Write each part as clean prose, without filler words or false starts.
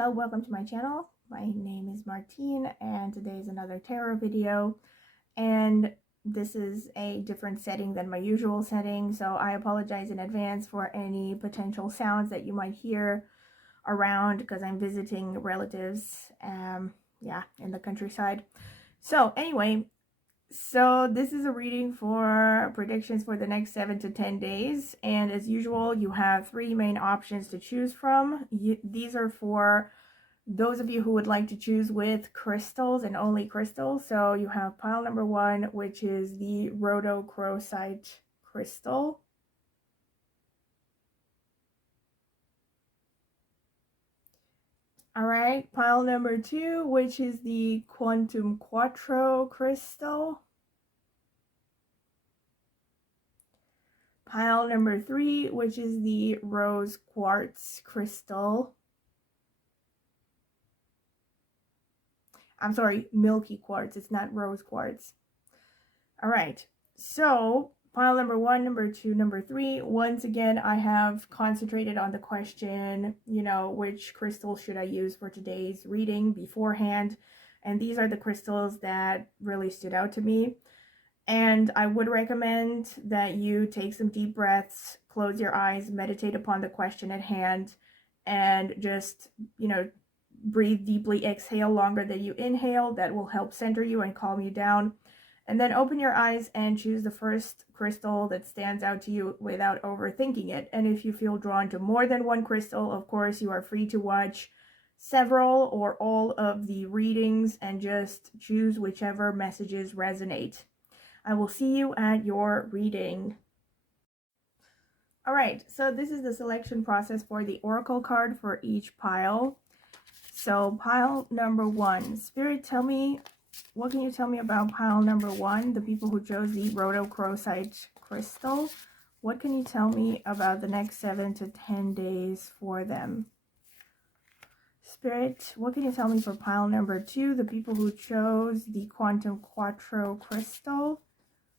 Hello, welcome to my channel. My name is Martine and today is another tarot video, and this is a different setting than my usual setting, so I apologize in advance for any potential sounds that you might hear around because I'm visiting relatives in the countryside. So anyway, this is a reading for predictions for the next 7 to 10 days. And as usual, you have 3 main options to choose from. These are for those of you who would like to choose with crystals and only crystals. So you have pile number 1, which is the rhodochrosite crystal. All right, pile number 2, which is the quantum quattro crystal. Pile number 3, which is the rose quartz crystal. I'm sorry, milky quartz. It's not rose quartz. All right, so pile number 1, number 2, number 3. Once again, I have concentrated on the question, which crystal should I use for today's reading beforehand? And these are the crystals that really stood out to me. And I would recommend that you take some deep breaths, close your eyes, meditate upon the question at hand, and just, breathe deeply, exhale longer than you inhale. That will help center you and calm you down. And then open your eyes and choose the first crystal that stands out to you without overthinking it. And if you feel drawn to more than one crystal, of course, you are free to watch several or all of the readings and just choose whichever messages resonate. I will see you at your reading. All right, so this is the selection process for the oracle card for each pile. So pile number 1, Spirit, tell me, what can you tell me about pile number 1, the people who chose the rhodochrosite crystal? What can you tell me about the next 7 to 10 days for them? Spirit, what can you tell me for pile number 2, the people who chose the quantum quattro crystal?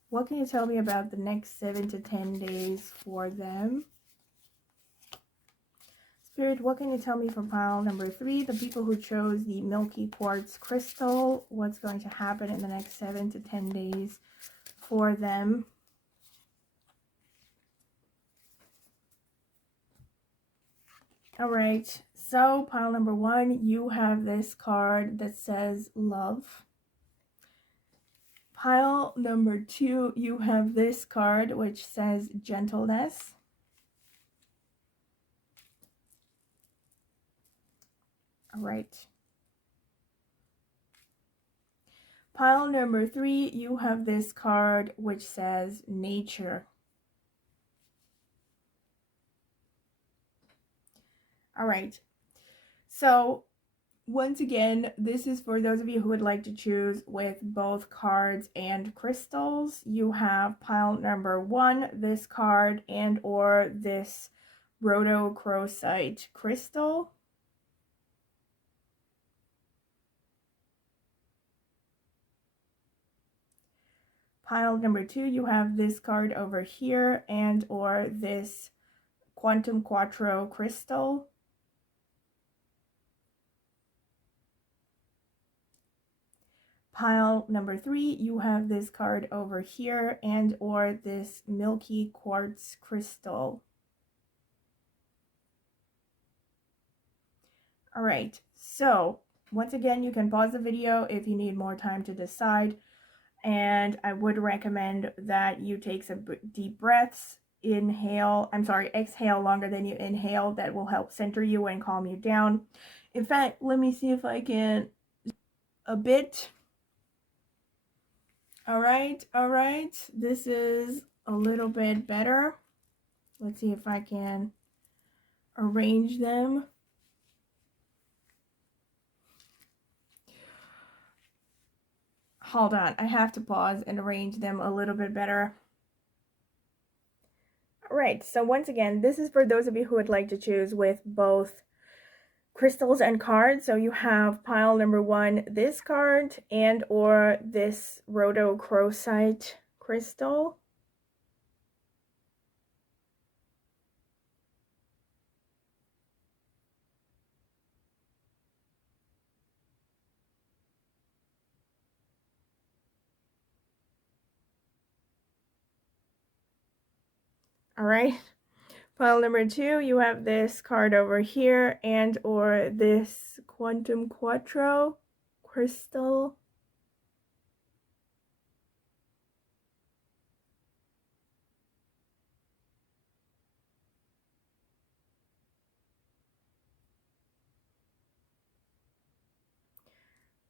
What can you tell me about the next 7 to 10 days for them? Spirit, what can you tell me for pile number 3, the people who chose the milky quartz crystal? What's going to happen in the next 7 to 10 days for them? All right, so pile number 1, you have this card that says love. Pile number 2, you have this card which says gentleness. All right. Pile number 3, you have this card which says nature. All right. So once again, this is for those of you who would like to choose with both cards and crystals. You have pile number 1, this card and or this rhodochrosite crystal. Pile number 2, you have this card over here and or this quantum quattro crystal. Pile number 3, you have this card over here and or this milky quartz crystal. All right, so once again, you can pause the video if you need more time to decide. And I would recommend that you take some deep breaths, exhale longer than you inhale. That will help center you and calm you down. In fact, let me see if I can a bit. All right, this is a little bit better. Let's see if I can arrange them. Hold on, I have to pause and arrange them a little bit better. All right, so once again, this is for those of you who would like to choose with both crystals and cards. So you have pile number 1, this card and or this rhodochrosite crystal. All right. Pile number 2, you have this card over here and or this Quantum Quattro crystal.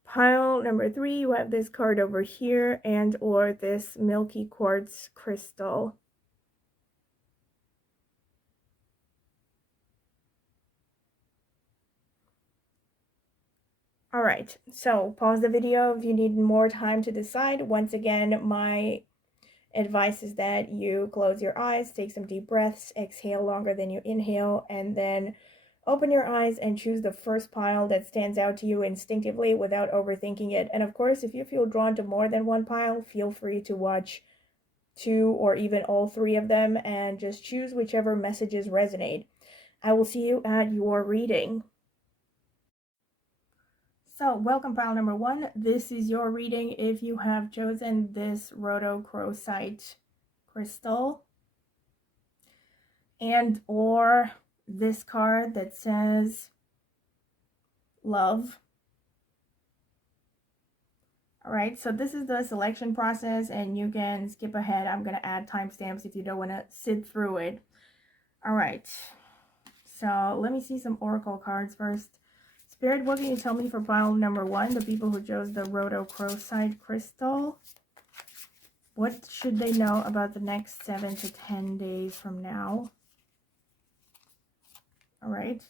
Pile number 3, you have this card over here and or this milky quartz crystal. All right, so pause the video if you need more time to decide. Once again, my advice is that you close your eyes, take some deep breaths, exhale longer than you inhale, and then open your eyes and choose the first pile that stands out to you instinctively without overthinking it. And of course, if you feel drawn to more than one pile, feel free to watch 2 or even all 3 of them and just choose whichever messages resonate. I will see you at your reading. So welcome pile number 1. This is your reading if you have chosen this rhodochrosite crystal and or this card that says love. All right, so this is the selection process and you can skip ahead. I'm going to add timestamps if you don't want to sit through it. All right, so let me see some oracle cards first. Spirit, what can you tell me for pile number 1, the people who chose the rhodochrosite crystal? What should they know about the next 7 to 10 days from now? All right.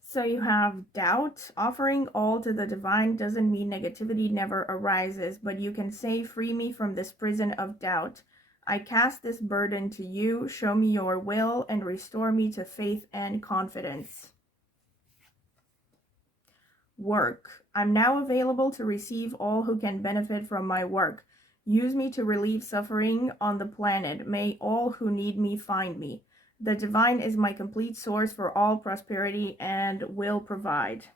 So you have doubt. Offering all to the divine doesn't mean negativity never arises, but you can say, free me from this prison of doubt. I cast this burden to you. Show me your will and restore me to faith and confidence. Work. I'm now available to receive all who can benefit from my work. Use me to relieve suffering on the planet. May all who need me find me. The divine is my complete source for all prosperity and will provide.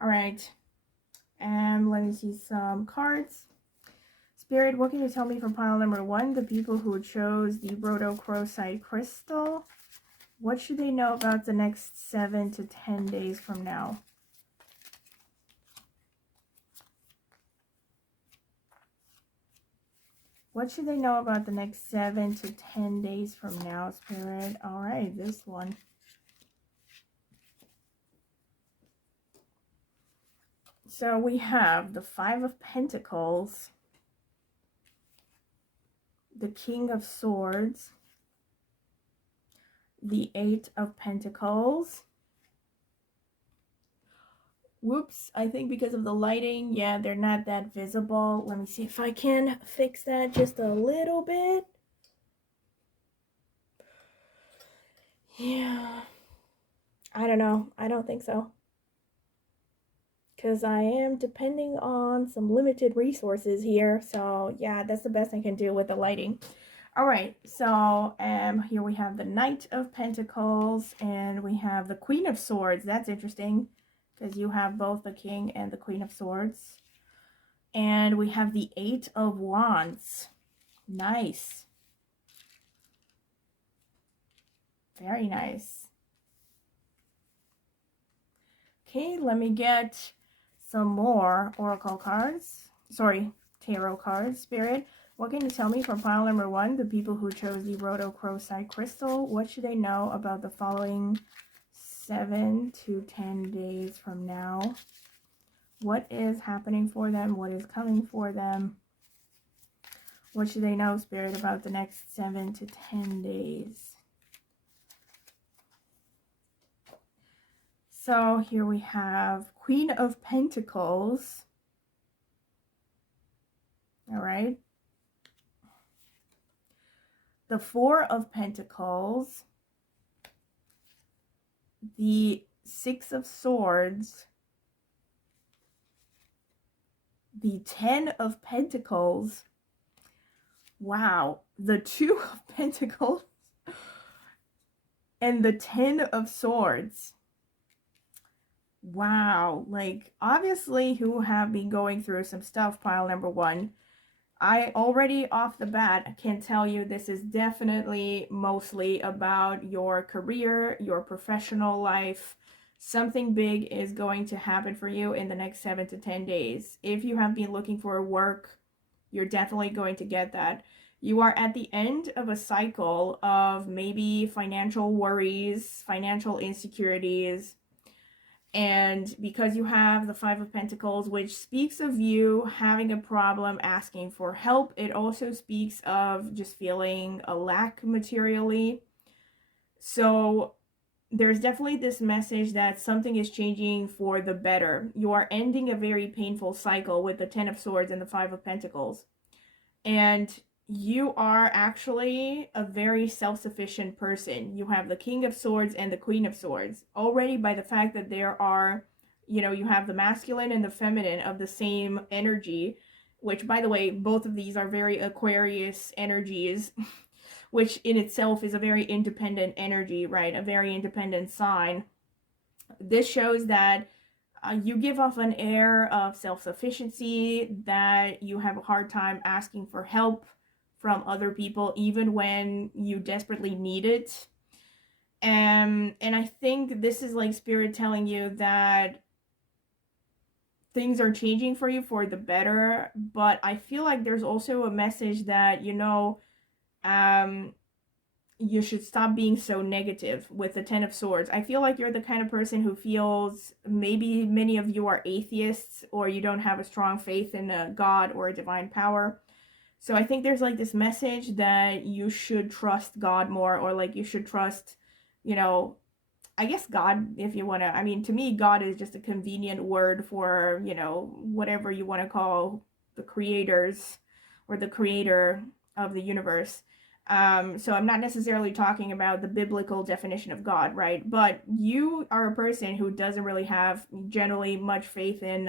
All right. And let me see some cards. Spirit, what can you tell me from pile number 1, the people who chose the rhodochrosite crystal? What should they know about the next 7 to 10 days from now? What should they know about the next 7 to 10 days from now, Spirit? All right, this one. So we have the 5 of Pentacles, the King of Swords, the 8 of Pentacles. Whoops, I think because of the lighting, yeah, they're not that visible. Let me see if I can fix that just a little bit. Yeah, I don't know. I don't think so. Because I am depending on some limited resources here. So yeah, that's the best I can do with the lighting. All right, so here we have the Knight of Pentacles and we have the Queen of Swords. That's interesting because you have both the King and the Queen of Swords. And we have the 8 of Wands. Nice. Very nice. Okay, let me get some more oracle cards. Sorry, tarot cards. Spirit, what can you tell me for pile number 1, the people who chose the rhodochrosite crystal? What should they know about the following 7 to 10 days from now? What is happening for them? What is coming for them? What should they know, Spirit, about the next 7 to 10 days? So here we have Queen of Pentacles. All right. The 4 of Pentacles. The 6 of Swords. The 10 of Pentacles. Wow. The 2 of Pentacles. And the 10 of Swords. Wow, like obviously you have been going through some stuff, pile number one. I already off the bat can tell you this is definitely mostly about your career, your professional life. Something big is going to happen for you in the next 7 to 10 days. If you have been looking for work, you're definitely going to get that. You are at the end of a cycle of maybe financial worries, financial insecurities, and because you have the Five of Pentacles, which speaks of you having a problem asking for help, it also speaks of just feeling a lack materially. So there's definitely this message that something is changing for the better. You are ending a very painful cycle with the Ten of Swords and the Five of Pentacles. And you are actually a very self-sufficient person. You have the King of Swords and the Queen of Swords. Already by the fact that there are, you have the masculine and the feminine of the same energy, which, by the way, both of these are very Aquarius energies, which in itself is a very independent energy, right? A very independent sign. This shows that you give off an air of self-sufficiency, that you have a hard time asking for help from other people, even when you desperately need it. And I think this is like Spirit telling you that things are changing for you for the better, but I feel like there's also a message that, you should stop being so negative with the Ten of Swords. I feel like you're the kind of person who feels, maybe many of you are atheists, or you don't have a strong faith in a God or a divine power. So I think there's like this message that you should trust God more, or like you should trust, I guess God, if you want to. I mean, to me, God is just a convenient word for, whatever you want to call the creators or the creator of the universe. So I'm not necessarily talking about the biblical definition of God, right? But you are a person who doesn't really have generally much faith in,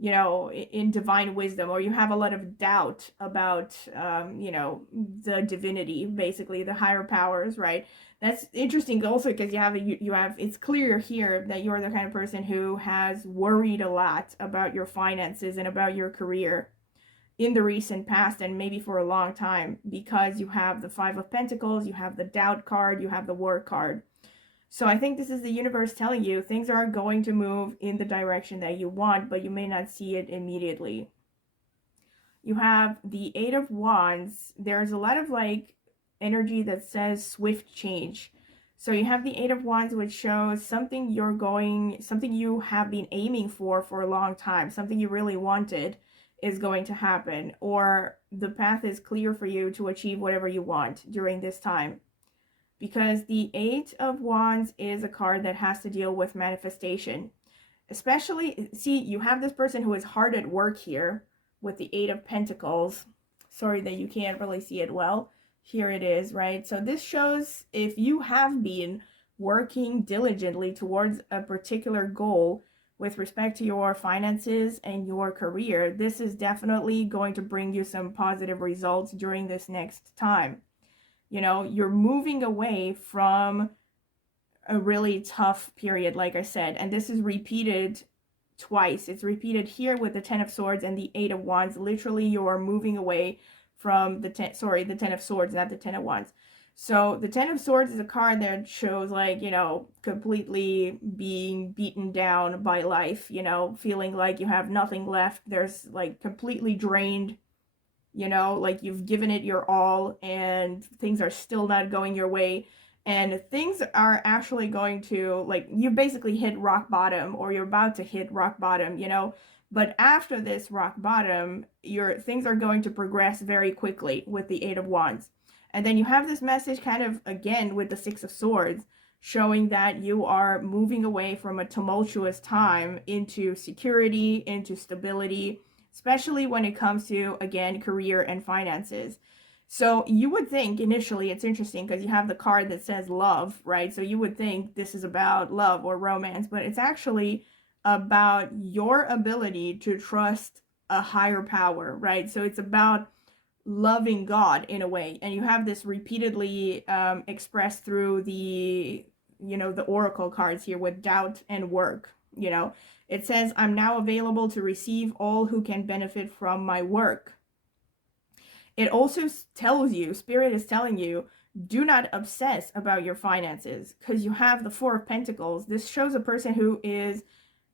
in divine wisdom, or you have a lot of doubt about, the divinity, basically the higher powers, right? That's interesting also because it's clear here that you're the kind of person who has worried a lot about your finances and about your career in the recent past, and maybe for a long time, because you have the Five of Pentacles, you have the Doubt card, you have the War card. So I think this is the universe telling you things are going to move in the direction that you want, but you may not see it immediately. You have the Eight of Wands. There's a lot of like energy that says swift change. So you have the Eight of Wands, which shows something you have been aiming for a long time, something you really wanted is going to happen, or the path is clear for you to achieve whatever you want during this time. Because the Eight of Wands is a card that has to deal with manifestation. Especially, see, you have this person who is hard at work here with the Eight of Pentacles. Sorry that you can't really see it well. Here it is, right? So this shows if you have been working diligently towards a particular goal with respect to your finances and your career, this is definitely going to bring you some positive results during this next time. You're moving away from a really tough period, like I said, and this is repeated twice. It's repeated here with the Ten of Swords and the Eight of Wands. Literally, you're moving away from the Ten of Swords, not the Ten of Wands. So the Ten of Swords is a card that shows like, completely being beaten down by life, feeling like you have nothing left. There's like completely drained, like you've given it your all and things are still not going your way. And things are actually going to, like, you basically hit rock bottom, or you're about to hit rock bottom, But after this rock bottom, things are going to progress very quickly with the Eight of Wands. And then you have this message kind of, again, with the Six of Swords, showing that you are moving away from a tumultuous time into security, into stability, especially when it comes to, again, career and finances. So you would think initially, it's interesting because you have the card that says love, right? So you would think this is about love or romance, but it's actually about your ability to trust a higher power, right? So it's about loving God in a way. And you have this repeatedly expressed through the, the oracle cards here with doubt and work, you know. It says, I'm now available to receive all who can benefit from my work. It also tells you, Spirit is telling you, do not obsess about your finances, because you have the Four of Pentacles. This shows a person who is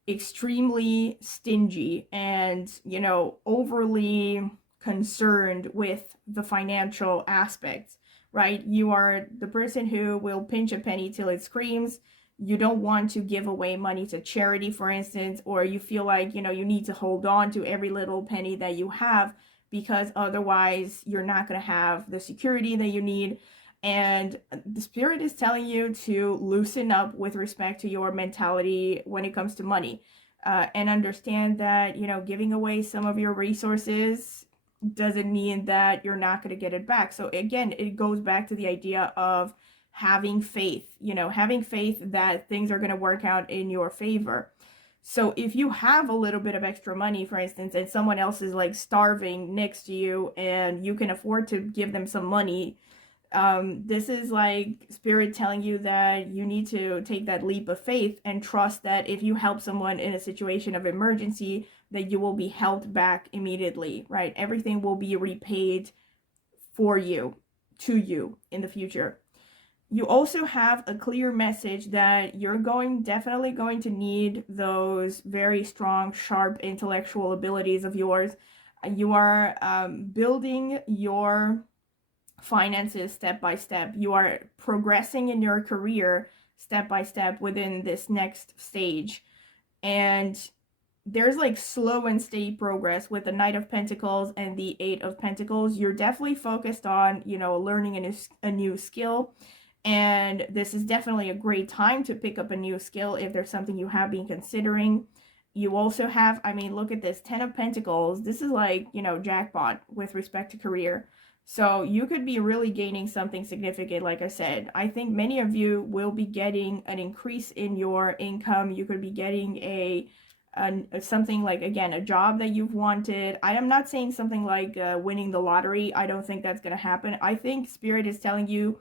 extremely stingy and, you know, overly concerned with the financial aspects, right? You are the person who will pinch a penny till it screams. You don't want to give away money to charity, for instance, or you feel like, you know, you need to hold on to every little penny that you have, because otherwise you're not going to have the security that you need. And the Spirit is telling you to loosen up with respect to your mentality when it comes to money, and understand that, you know, giving away some of your resources doesn't mean that you're not going to get it back. So again, it goes back to the idea of having faith, you know, having faith that things are going to work out in your favor. So if you have a little bit of extra money, for instance, and someone else is like starving next to you and you can afford to give them some money, this is like Spirit telling you that you need to take that leap of faith and trust that if you help someone in a situation of emergency, that you will be helped back immediately, right? Everything will be repaid for you, to you in the future. You also have a clear message that you're definitely going to need those very strong, sharp intellectual abilities of yours. You are building your finances step by step. You are progressing in your career step by step within this next stage. And there's like slow and steady progress with the Knight of Pentacles and the Eight of Pentacles. You're definitely focused on, you know, learning a new skill. And this is definitely a great time to pick up a new skill if there's something you have been considering. You also have, I mean, look at this, 10 of Pentacles. This is like, you know, jackpot with respect to career. So you could be really gaining something significant, like I said. I think many of you will be getting an increase in your income. You could be getting something like, again, a job that you've wanted. I am not saying something like winning the lottery. I don't think that's going to happen. I think Spirit is telling you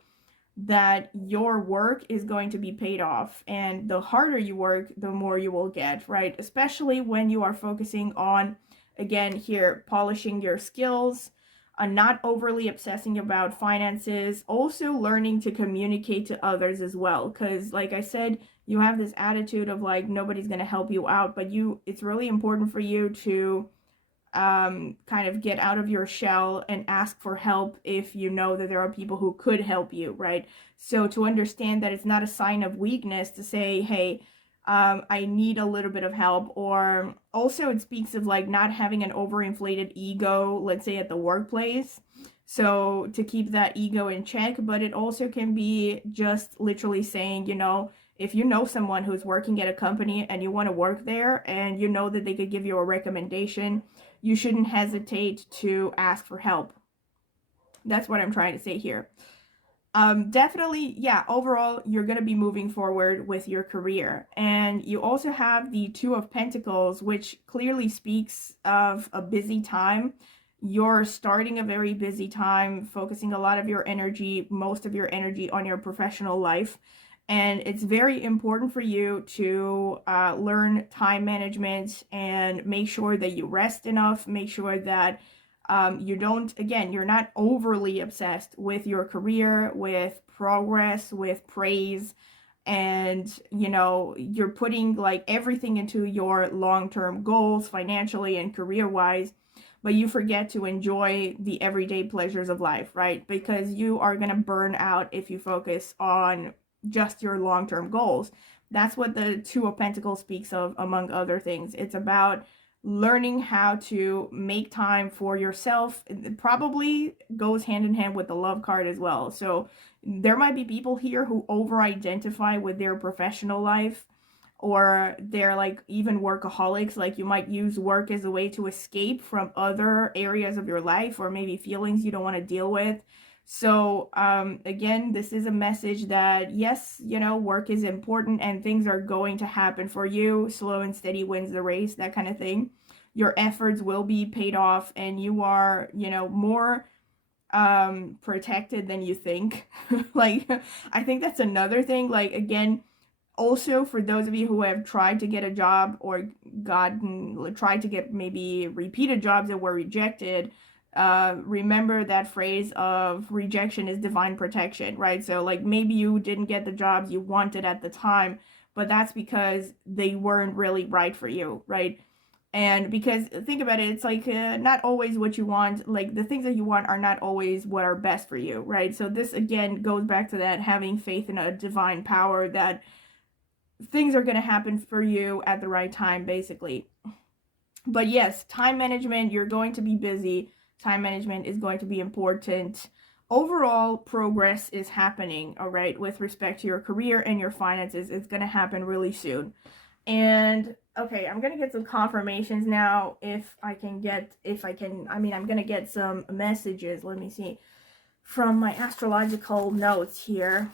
that your work is going to be paid off, and the harder you work, the more you will get, right? Especially when you are focusing on, again, here, polishing your skills, not overly obsessing about finances, also learning to communicate to others as well, because like I said, you have this attitude of like nobody's going to help you out, but it's really important for you to kind of get out of your shell and ask for help if you know that there are people who could help you, right? So to understand that it's not a sign of weakness to say, hey, I need a little bit of help. Or also it speaks of like not having an overinflated ego, let's say at the workplace, so to keep that ego in check. But it also can be just literally saying, you know, if you know someone who's working at a company and you want to work there and you know that they could give you a recommendation, you shouldn't hesitate to ask for help. That's what I'm trying to say here. Definitely, yeah, overall, you're going to be moving forward with your career. And you also have the Two of Pentacles, which clearly speaks of a busy time. You're starting a very busy time, focusing a lot of your energy, most of your energy on your professional life. And it's very important for you to learn time management and make sure that you rest enough, make sure that you don't, again, you're not overly obsessed with your career, with progress, with praise, and, you know, you're putting like everything into your long-term goals financially and career-wise, but you forget to enjoy the everyday pleasures of life, right? Because you are going to burn out if you focus on just your long-term goals. That's what the Two of Pentacles speaks of, among other things. It's about learning how to make time for yourself. It probably goes hand in hand with the Love card as well. So there might be people here who over-identify with their professional life, or they're like even workaholics. Like you might use work as a way to escape from other areas of your life, or maybe feelings you don't want to deal with. So again, this is a message that yes, you know, work is important and things are going to happen for you. Slow and steady wins the race, that kind of thing. Your efforts will be paid off and you are, you know, more protected than you think. Like, I think that's another thing. Like, again, Also, for those of you who have tried to get a job or tried to get maybe repeated jobs that were rejected, remember that phrase of rejection is divine protection, right? So like maybe you didn't get the jobs you wanted at the time, but that's because they weren't really right for you, right? And because think about it, it's like not always what you want, like the things that you want are not always what are best for you, right? So this again goes back to that having faith in a divine power that things are going to happen for you at the right time, basically. But yes, time management, you're going to be busy. Time management is going to be important. Overall progress is happening, all right, with respect to your career and your finances. It's going to happen really soon. And okay, I'm going to get some confirmations now I'm going to get some messages, let me see, from my astrological notes here.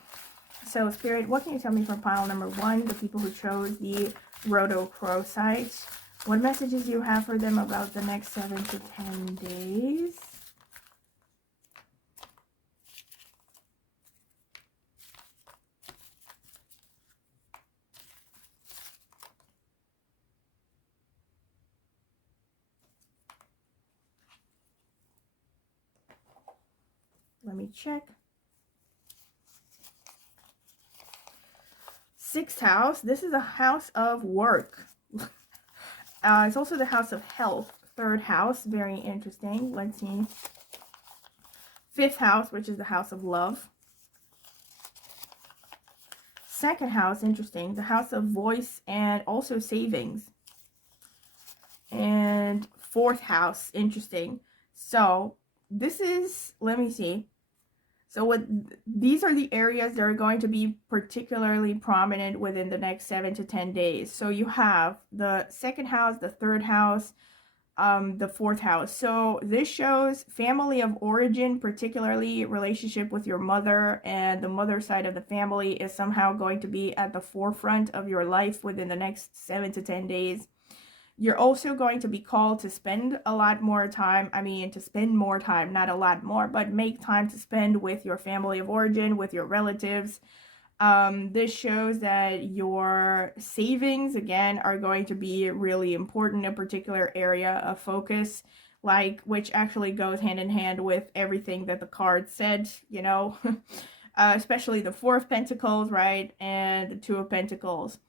So Spirit, what can you tell me from pile number 1, the people who chose the Roto-Crow site? What messages do you have for them about the next 7 to 10 days? Let me check. 6th house. This is a house of work. It's also the house of health. 3rd house. Very interesting. Let's see. 5th house, which is the house of love. 2nd house, interesting. The house of voice and also savings. And 4th house, interesting. So this is, let me see. So these are the areas that are going to be particularly prominent within the next 7 to 10 days. So you have the 2nd house, the 3rd house, the 4th house. So this shows family of origin, particularly relationship with your mother, and the mother side of the family is somehow going to be at the forefront of your life within the next 7 to 10 days. You're also going to be called to spend a lot more time, to spend more time, not a lot more, but make time to spend with your family of origin, with your relatives. This shows that your savings, again, are going to be really important, a particular area of focus, which actually goes hand in hand with everything that the card said, especially the 4 of Pentacles, right, and the 2 of Pentacles.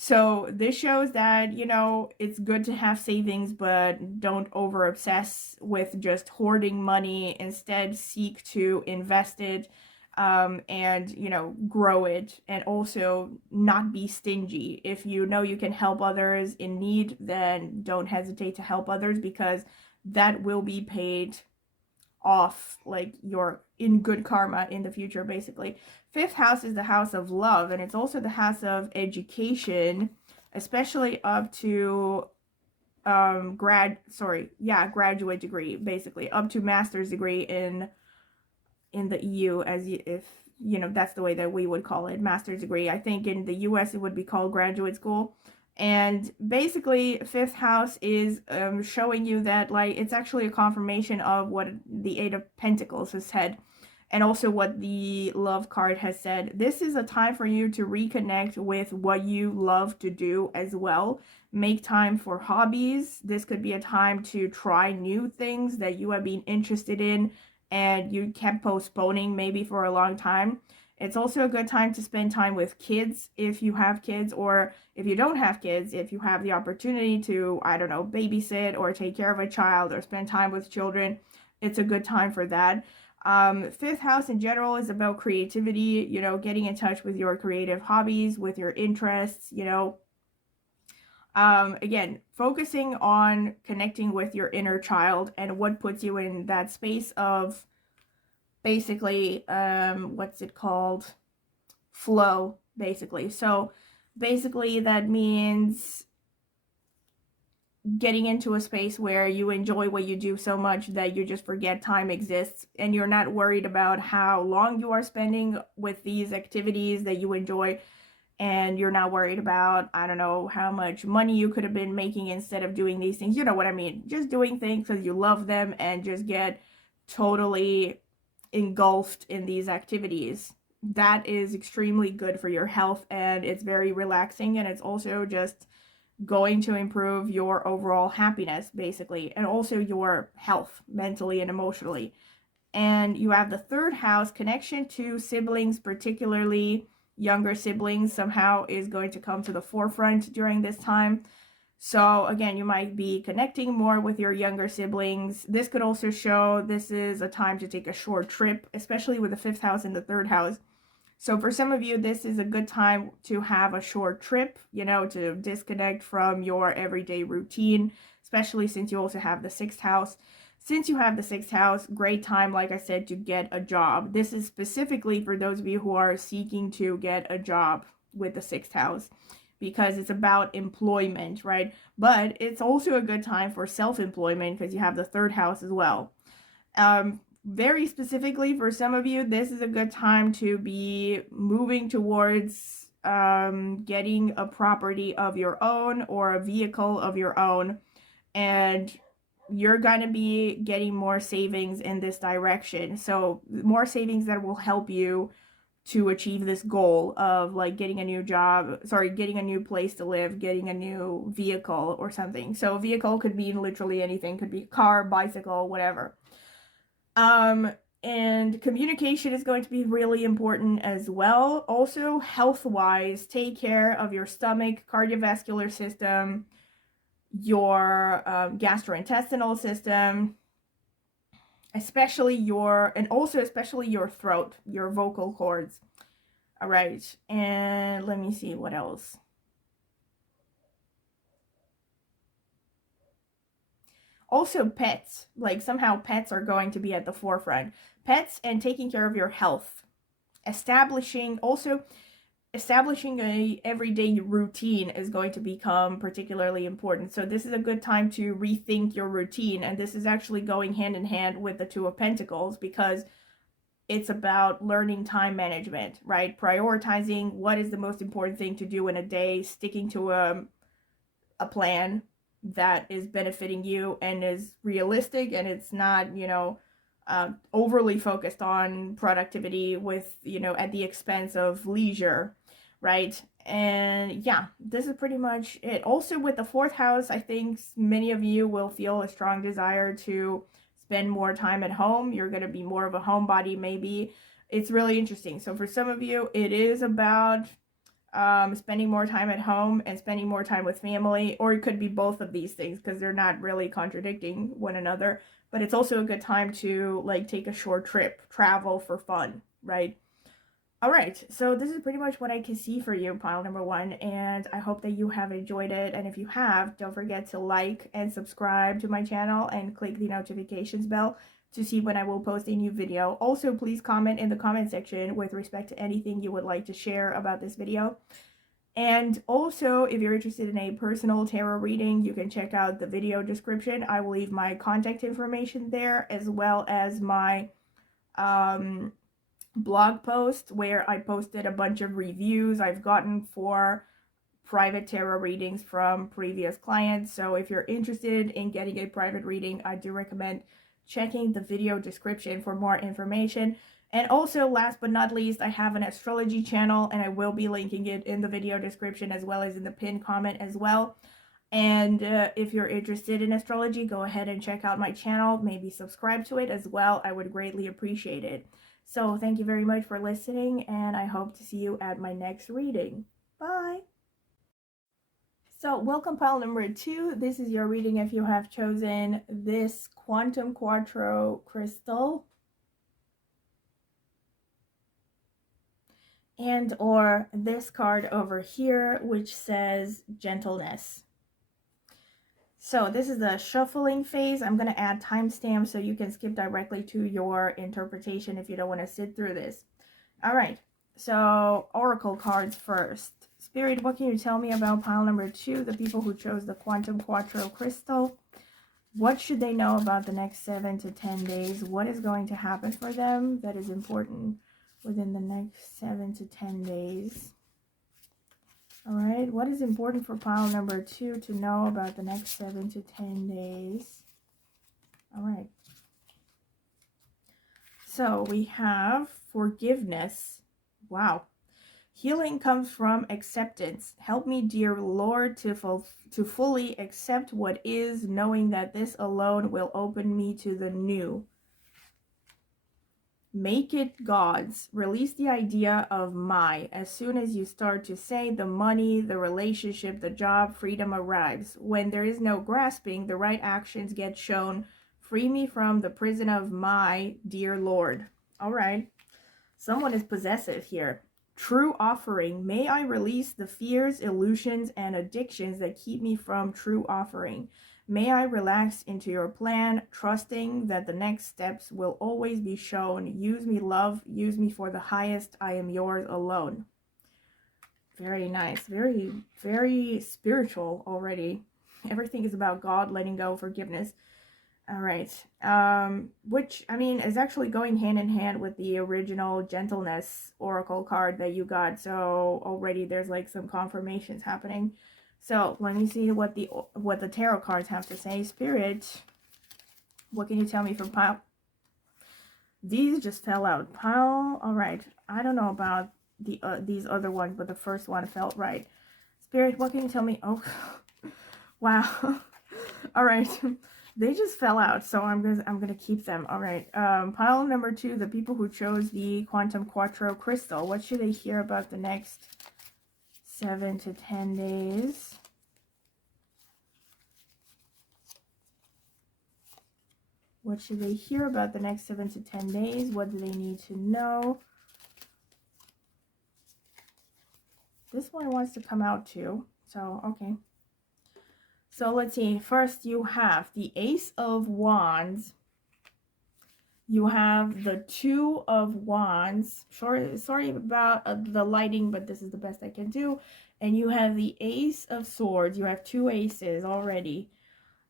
So this shows that, it's good to have savings, but don't over obsess with just hoarding money. Instead, seek to invest it and, grow it, and also not be stingy. If you know you can help others in need, then don't hesitate to help others, because that will be paid off, like you're in good karma in the future, basically. 5th house is the house of love, and it's also the house of education, especially up to graduate degree, basically up to master's degree in the EU, if that's the way that we would call it, master's degree. I think in the US it would be called graduate school. And basically 5th house is showing you that, like, it's actually a confirmation of what the 8 of Pentacles has said, and also what the love card has said. This is a time for you to reconnect with what you love to do as well. Make time for hobbies. This could be a time to try new things that you have been interested in and you kept postponing maybe for a long time. It's also a good time to spend time with kids if you have kids, or if you don't have kids, if you have the opportunity to, babysit or take care of a child or spend time with children, it's a good time for that. 5th house in general is about creativity, getting in touch with your creative hobbies, with your interests, again, focusing on connecting with your inner child and what puts you in that space of basically, what's it called? Flow, basically. So basically that means getting into a space where you enjoy what you do so much that you just forget time exists, and you're not worried about how long you are spending with these activities that you enjoy, and you're not worried about, how much money you could have been making instead of doing these things. You know what I mean? Just doing things because you love them and just get totally engulfed in these activities. that is extremely good for your health, and it's very relaxing, and it's also just going to improve your overall happiness, basically, and also your health mentally and emotionally. And you have the third house, connection to siblings, particularly younger siblings, somehow is going to come to the forefront during this time. So again, you might be connecting more with your younger siblings. This could also show this is a time to take a short trip, especially with the fifth house and the third house. So for some of you, this is a good time to have a short trip, you know, to disconnect from your everyday routine, especially since you also have the sixth house. Since you have the sixth house, great time, like I said, to get a job. This is specifically for those of you who are seeking to get a job with the sixth house, because it's about employment, right? But it's also a good time for self-employment because you have the third house as well. Very specifically for some of you, this is a good time to be moving towards getting a property of your own or a vehicle of your own, and you're going to be getting more savings in this direction. So more savings that will help you to achieve this goal of like getting a new job, getting a new place to live, getting a new vehicle or something. So a vehicle could mean literally anything, could be car, bicycle, whatever. And communication is going to be really important as well. Also, health-wise, take care of your stomach, cardiovascular system, your gastrointestinal system, especially your throat, your vocal cords. All right, and let me see what else. Also pets, like somehow pets are going to be at the forefront. Pets and taking care of your health. Establishing a everyday routine is going to become particularly important. So this is a good time to rethink your routine, and this is actually going hand in hand with the Two of Pentacles, because it's about learning time management, right? Prioritizing what is the most important thing to do in a day, sticking to a plan that is benefiting you and is realistic, and it's not, you know, overly focused on productivity with, you know, at the expense of leisure, right? And yeah, this is pretty much it. Also with the fourth house, I think many of you will feel a strong desire to spend more time at home. You're going to be more of a homebody, maybe. It's really interesting. So for some of you, it is about spending more time at home and spending more time with family, or it could be both of these things because they're not really contradicting one another. But it's also a good time to like take a short trip, travel for fun, right? All right, so this is pretty much what I can see for you, pile number one, and I hope that you have enjoyed it. And if you have, don't forget to like and subscribe to my channel and click the notifications bell to see when I will post a new video. Also, please comment in the comment section with respect to anything you would like to share about this video. And also, if you're interested in a personal tarot reading, you can check out the video description. I will leave my contact information there, as well as my blog post where I posted a bunch of reviews I've gotten for private tarot readings from previous clients. So if you're interested in getting a private reading, I do recommend checking the video description for more information. And also, last but not least, I have an astrology channel, and I will be linking it in the video description as well as in the pinned comment as well. And if you're interested in astrology, go ahead and check out my channel, maybe subscribe to it as well. I would greatly appreciate it. So thank you very much for listening, and I hope to see you at my next reading. Bye! So welcome pile number two. This is your reading if you have chosen this Quantum Quattro crystal and or this card over here, which says gentleness. So this is the shuffling phase. I'm going to add timestamps so you can skip directly to your interpretation if you don't want to sit through this. All right, so oracle cards first. Spirit, what can you tell me about pile number two, the people who chose the Quantum Quattro crystal? What should they know about the next 7 to 10 days? What is going to happen for them that is important within the next 7 to 10 days? All right, what is important for pile number two to know about the next 7 to 10 days? All right. So we have forgiveness Wow. Healing comes from acceptance. Help me, dear Lord, to fully accept what is, knowing that this alone will open me to the new. Make it God's. Release the idea of my. As soon as you start to say the money, the relationship, the job, freedom arrives. When there is no grasping, the right actions get shown. Free me from the prison of my, dear Lord. All right. Someone is possessive here. True offering. May I release the fears, illusions, and addictions that keep me from true offering. May I relax into your plan, trusting that the next steps will always be shown. Use me, love. Use me for the highest. I am yours alone. Very nice. Very, very spiritual already. Everything is about God, letting go, forgiveness. All right. Which, I mean, is actually going hand in hand with the original Gentleness Oracle card that you got. So already there's like some confirmations happening. So let me see what the tarot cards have to say. Spirit, what can you tell me from pile? These just fell out. Pile, all right. I don't know about these other ones, but the first one felt right. Spirit, what can you tell me? Oh, wow. All right. They just fell out, so I'm gonna keep them. All right. Pile number 2, the people who chose the Quantum Quattro crystal. What should they hear about the next 7 to 10 days? What should they hear about the next 7 to 10 days? What do they need to know? This one wants to come out too, so okay. So let's see. First, you have the Ace of Wands. You have the Two of Wands. Sorry about the lighting, but this is the best I can do. And you have the Ace of Swords. You have 2 aces already.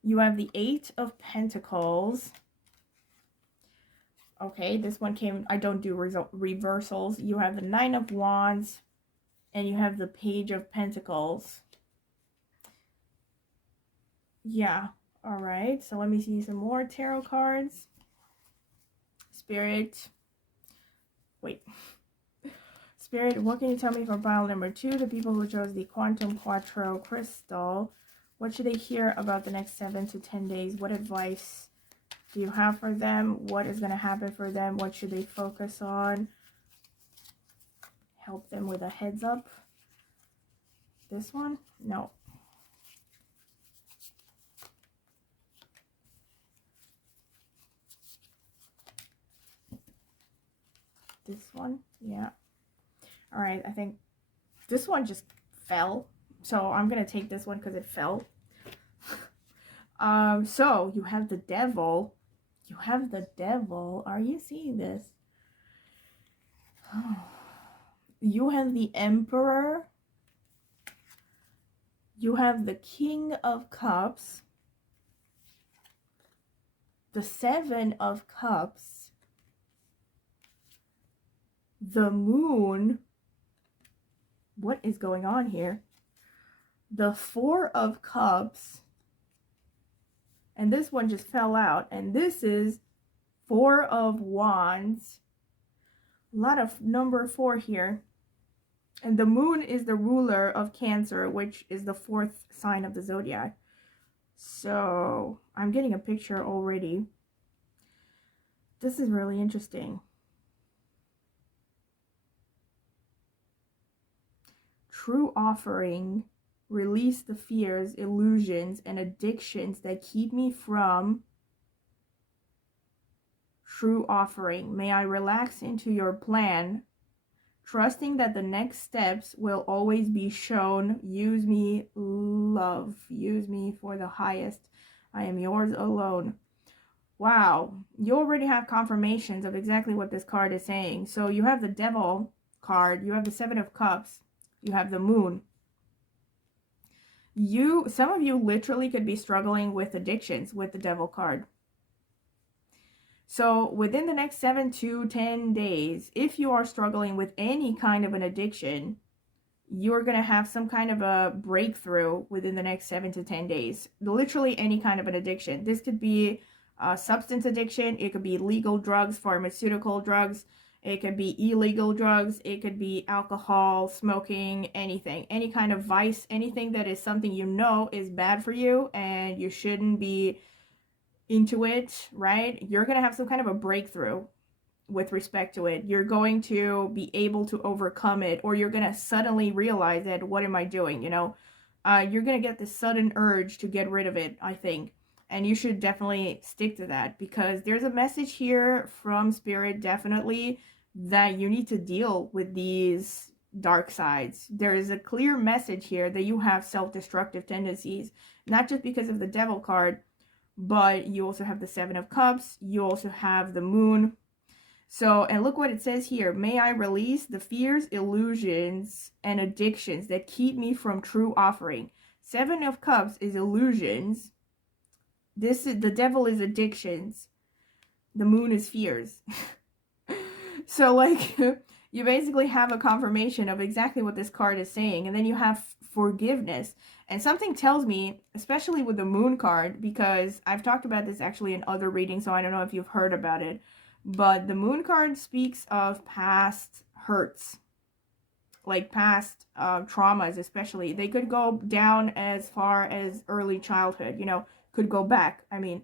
You have the Eight of Pentacles. Okay, this one came... I don't do reversals. You have the Nine of Wands. And you have the Page of Pentacles. Yeah, all right. So let me see some more tarot cards. Spirit. Wait. Spirit, what can you tell me for pile number 2? The people who chose the Quantum Quattro crystal. What should they hear about the next 7 to 10 days? What advice do you have for them? What is going to happen for them? What should they focus on? Help them with a heads up. This one? No. This one? Yeah. All right, I think this one just fell. So I'm going to take this one because it fell. So you have the Devil. You have the Devil. Are you seeing this? You have the Emperor. You have the King of Cups. The Seven of Cups. The Moon. What is going on here? The Four of Cups. And this one just fell out. And this is Four of Wands. A lot of number 4 here. And the Moon is the ruler of Cancer, which is the 4th sign of the zodiac. So I'm getting a picture already. This is really interesting. True offering. Release the fears, illusions, and addictions that keep me from true offering. May I relax into your plan, trusting that the next steps will always be shown. Use me, love. Use me for the highest. I am yours alone. Wow. You already have confirmations of exactly what this card is saying. So you have the Devil card. You have the Seven of Cups. You have the Moon. Some of you literally could be struggling with addictions with the Devil card. So within the next 7 to 10 days, if you are struggling with any kind of an addiction, you're going to have some kind of a breakthrough within the next 7 to 10 days. Literally any kind of an addiction. This could be substance addiction. It could be legal drugs, pharmaceutical drugs. It could be illegal drugs, it could be alcohol, smoking, anything, any kind of vice, anything that is something you know is bad for you and you shouldn't be into it, right? You're going to have some kind of a breakthrough with respect to it. You're going to be able to overcome it, or you're going to suddenly realize that, what am I doing, you know? You're going to get this sudden urge to get rid of it, I think. And you should definitely stick to that, because there's a message here from Spirit, definitely, that you need to deal with these dark sides. There is a clear message here that you have self-destructive tendencies, not just because of the Devil card, but you also have the Seven of Cups, you also have the Moon. So, and look what it says here. May I release the fears, illusions, and addictions that keep me from true offering. Seven of Cups is illusions. This is, the Devil is addictions. The Moon is fears. So, like, you basically have a confirmation of exactly what this card is saying. And then you have forgiveness. And something tells me, especially with the Moon card, because I've talked about this actually in other readings, so I don't know if you've heard about it, but the Moon card speaks of past hurts, like past traumas especially. They could go down as far as early childhood, you know, could go back. I mean,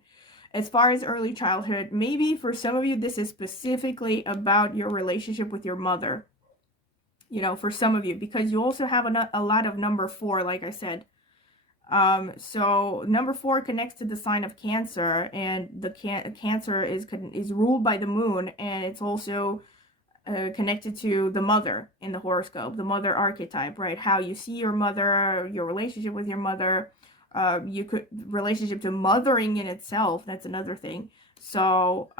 as far as early childhood, maybe for some of you this is specifically about your relationship with your mother, you know, for some of you, because you also have a lot of number 4, like I said. So number 4 connects to the sign of Cancer, and the Cancer is ruled by the Moon, and it's also connected to the mother in the horoscope, the mother archetype, right? How you see your mother, your relationship with your mother, relationship to mothering in itself, that's another thing. So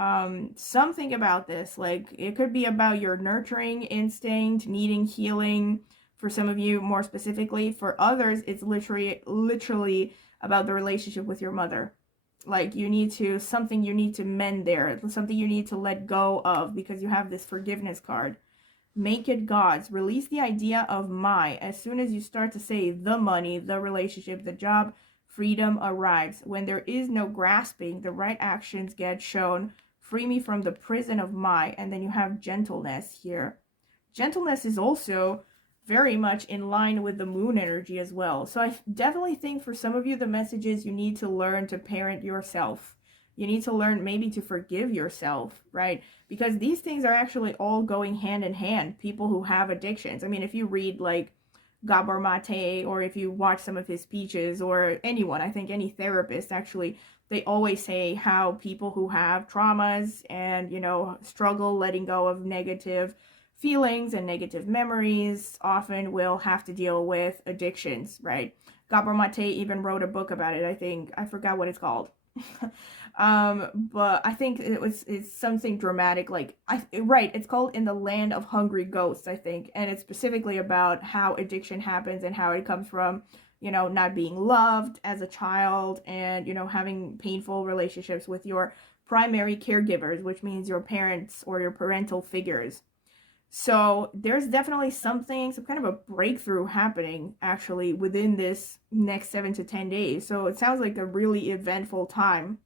something about this, like it could be about your nurturing instinct, needing healing, for some of you more specifically. For others, it's literally about the relationship with your mother. Like something you need to mend there, something you need to let go of, because you have this forgiveness card. Make it God's. Release the idea of my. As soon as you start to say the money, the relationship, the job, freedom arrives. When there is no grasping, the right actions get shown. Free me from the prison of my. And then you have gentleness here. Gentleness is also very much in line with the Moon energy as well. So I definitely think for some of you, the message is you need to learn to parent yourself. You need to learn maybe to forgive yourself, right? Because these things are actually all going hand in hand. People who have addictions. I mean, if you read like Gabor Mate, or if you watch some of his speeches, or anyone, I think any therapist actually, they always say how people who have traumas and, you know, struggle letting go of negative feelings and negative memories often will have to deal with addictions, right? Gabor Mate even wrote a book about it. I forgot what it's called. But I think it's something dramatic, like right, it's called In the Land of Hungry Ghosts, I think, and it's specifically about how addiction happens and how it comes from, you know, not being loved as a child, and, you know, having painful relationships with your primary caregivers, which means your parents or your parental figures. So there's definitely some kind of a breakthrough happening actually within this next 7 to 10 days. So it sounds like a really eventful time.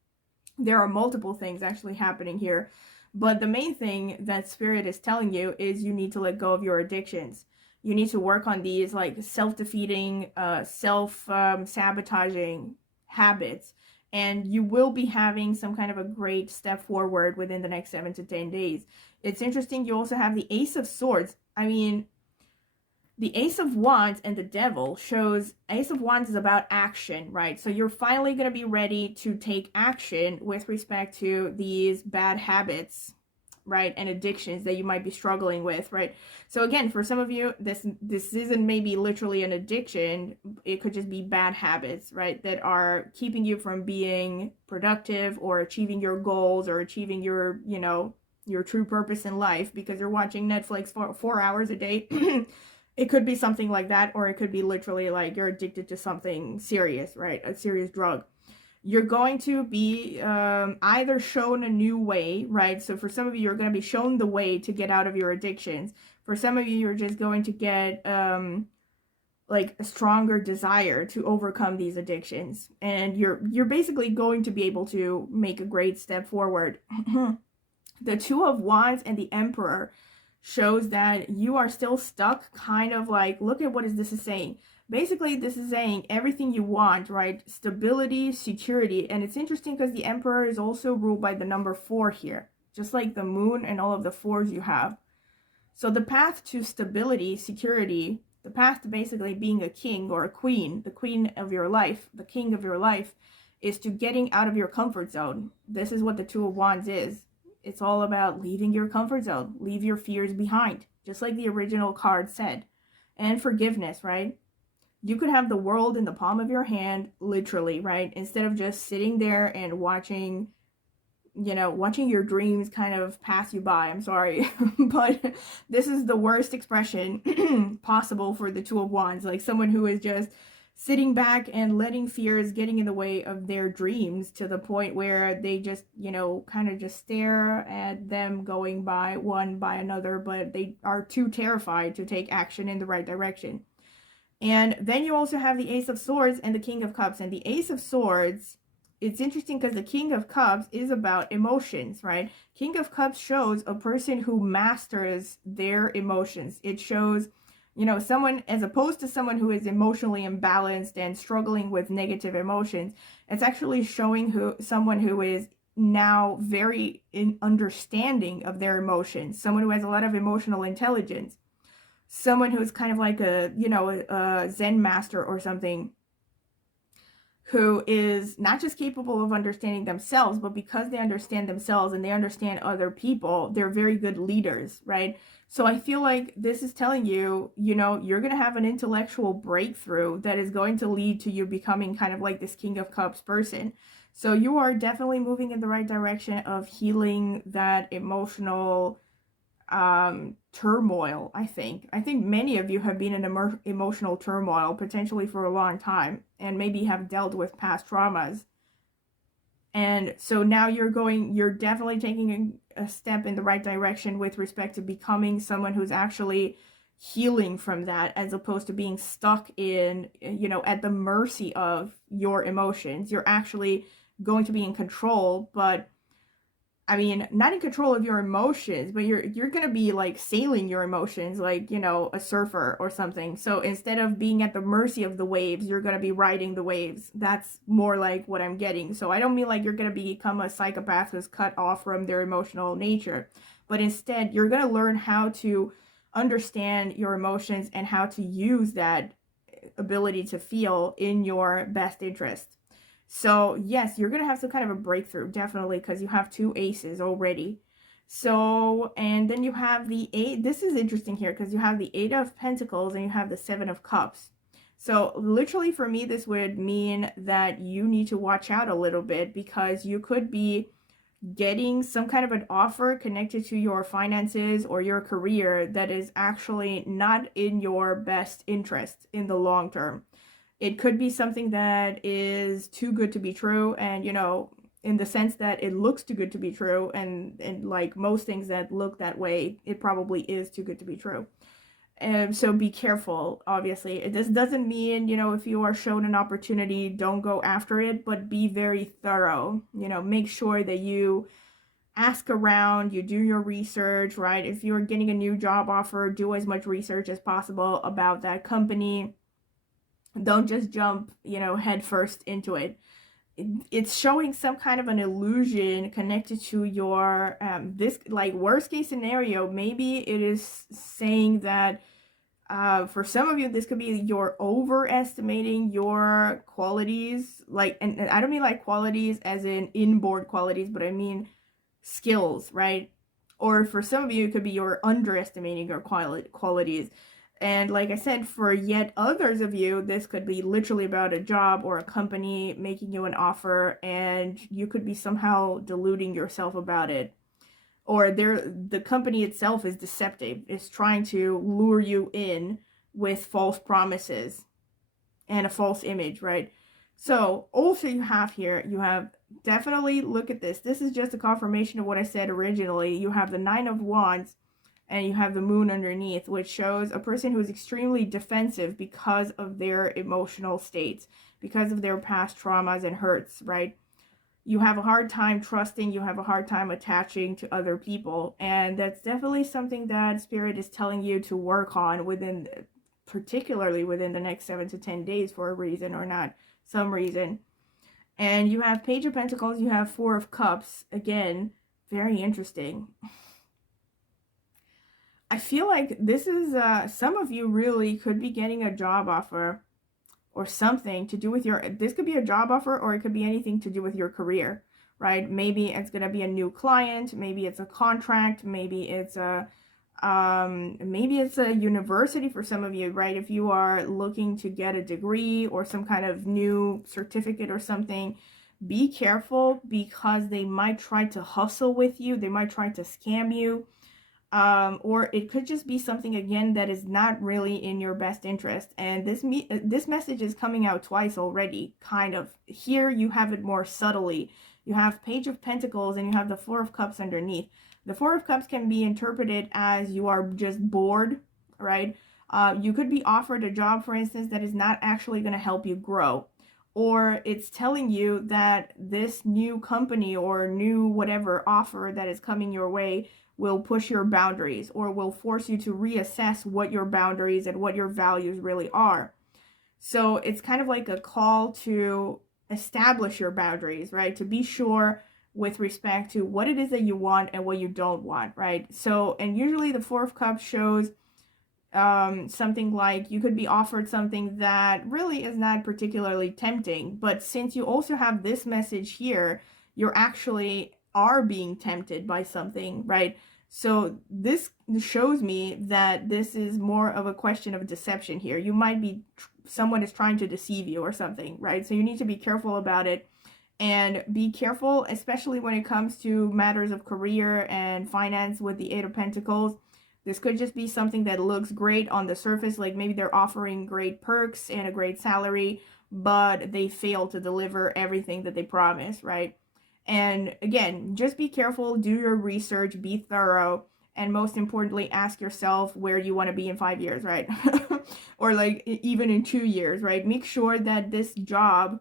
There are multiple things actually happening here. But the main thing that Spirit is telling you is you need to let go of your addictions. You need to work on these like self-defeating, self-sabotaging habits. And you will be having some kind of a great step forward within the next 7 to 10 days. It's interesting, you also have the Ace of Swords. I mean, the Ace of Wands and the Devil shows Ace of Wands is about action, right? So you're finally going to be ready to take action with respect to these bad habits, right? And addictions that you might be struggling with, right? So again, for some of you, this isn't maybe literally an addiction. It could just be bad habits, right? That are keeping you from being productive or achieving your goals or achieving your, you know, your true purpose in life, because you're watching Netflix for 4 hours a day. It could be something like that, or it could be literally like you're addicted to something serious, right? A serious drug. You're going to be either shown a new way, right? So for some of you, you're going to be shown the way to get out of your addictions. For some of you, you're just going to get like a stronger desire to overcome these addictions. And you're basically going to be able to make a great step forward. The Two of Wands and the Emperor shows that you are still stuck, kind of like, look at what this is saying. Basically, this is saying everything you want, right? Stability, security. And it's interesting because the Emperor is also ruled by the number 4 here, just like the moon and all of the 4s you have. So the path to stability, security, the path to basically being a king or a queen, the queen of your life, the king of your life, is to getting out of your comfort zone. This is what the Two of Wands is. It's all about leaving your comfort zone, leave your fears behind, just like the original card said. And forgiveness, right? You could have the world in the palm of your hand, literally, right? Instead of just sitting there and watching your dreams kind of pass you by. I'm sorry, but this is the worst expression possible for the Two of Wands. Like someone who is just sitting back and letting fears getting in the way of their dreams to the point where they just, kind of just stare at them going by one by another, but they are too terrified to take action in the right direction. And then you also have the Ace of Swords and the King of Cups. And the Ace of Swords, it's interesting because the King of Cups is about emotions, right? King of Cups shows a person who masters their emotions. It shows, someone, as opposed to someone who is emotionally imbalanced and struggling with negative emotions, it's actually showing someone who is now very understanding of their emotions, someone who has a lot of emotional intelligence, someone who's kind of like a Zen master or something, who is not just capable of understanding themselves, but because they understand themselves and they understand other people, they're very good leaders, right? So I feel like this is telling you, you're going to have an intellectual breakthrough that is going to lead to you becoming kind of like this King of Cups person. So you are definitely moving in the right direction of healing that emotional turmoil. I think many of you have been in emotional turmoil potentially for a long time and maybe have dealt with past traumas, and so now you're definitely taking a step in the right direction with respect to becoming someone who's actually healing from that, as opposed to being stuck in, at the mercy of your emotions. You're actually going to be in control, but not in control of your emotions, but you're gonna be like sailing your emotions like, a surfer or something. So instead of being at the mercy of the waves, you're gonna be riding the waves. That's more like what I'm getting. So I don't mean like you're gonna become a psychopath who's cut off from their emotional nature, but instead you're gonna learn how to understand your emotions and how to use that ability to feel in your best interest. So yes, you're going to have some kind of a breakthrough, definitely, because you have 2 aces already. So, and then you have the 8. This is interesting here because you have the 8 of Pentacles and you have the 7 of Cups. So literally for me, this would mean that you need to watch out a little bit, because you could be getting some kind of an offer connected to your finances or your career that is actually not in your best interest in the long term. It could be something that is too good to be true, and in the sense that it looks too good to be true, and like most things that look that way, it probably is too good to be true. And so be careful. Obviously, this doesn't mean, if you are shown an opportunity, don't go after it, but be very thorough. Make sure that you ask around, you do your research, right? If you're getting a new job offer, do as much research as possible about that company. Don't just jump, head first into it. It's showing some kind of an illusion connected to your, this, like, worst case scenario. Maybe it is saying that for some of you, this could be you're overestimating your qualities. Like, and I don't mean like qualities as in inboard qualities, but I mean skills, right? Or for some of you, it could be you're underestimating your qualities. And like I said, for yet others of you, this could be literally about a job or a company making you an offer, and you could be somehow deluding yourself about it. Or the company itself is deceptive, is trying to lure you in with false promises and a false image, right? So also you have definitely, look at this. This is just a confirmation of what I said originally. You have the 9 of Wands and you have the moon underneath, which shows a person who is extremely defensive because of their emotional states, because of their past traumas and hurts, right? you have a hard time trusting, you have a hard time attaching to other people. And that's definitely something that Spirit is telling you to work on within, particularly within the next 7 to 10 days for a reason or not some reason. And you have Page of Pentacles, you have Four of Cups. Again, very interesting. I feel like this is, some of you really could be getting a job offer or something to do with your, this could be a job offer, or it could be anything to do with your career, right? Maybe it's going to be a new client, maybe it's a contract, maybe it's a university for some of you, right? If you are looking to get a degree or some kind of new certificate or something, be careful, because they might try to hustle with you, they might try to scam you. Or it could just be something, again, that is not really in your best interest. And this message is coming out twice already, kind of. Here you have it more subtly. You have Page of Pentacles and you have the Four of Cups underneath. The Four of Cups can be interpreted as you are just bored, right? You could be offered a job, for instance, that is not actually going to help you grow. Or it's telling you that this new company or new whatever offer that is coming your way will push your boundaries, or will force you to reassess what your boundaries and what your values really are. So it's kind of like a call to establish your boundaries, right? To be sure with respect to what it is that you want and what you don't want, right? So, and usually the Four of Cups shows something like you could be offered something that really is not particularly tempting, but since you also have this message here, you're actually are being tempted by something, right? So this shows me that this is more of a question of deception here. You might be, someone is trying to deceive you or something, right? So you need to be careful about it, and be careful, especially when it comes to matters of career and finance with the Eight of Pentacles. This could just be something that looks great on the surface, like maybe they're offering great perks and a great salary, but they fail to deliver everything that they promise, right? And again, just be careful, do your research, be thorough, and most importantly, ask yourself where you want to be in 5 years, right? Or like even in 2 years, right? Make sure that this job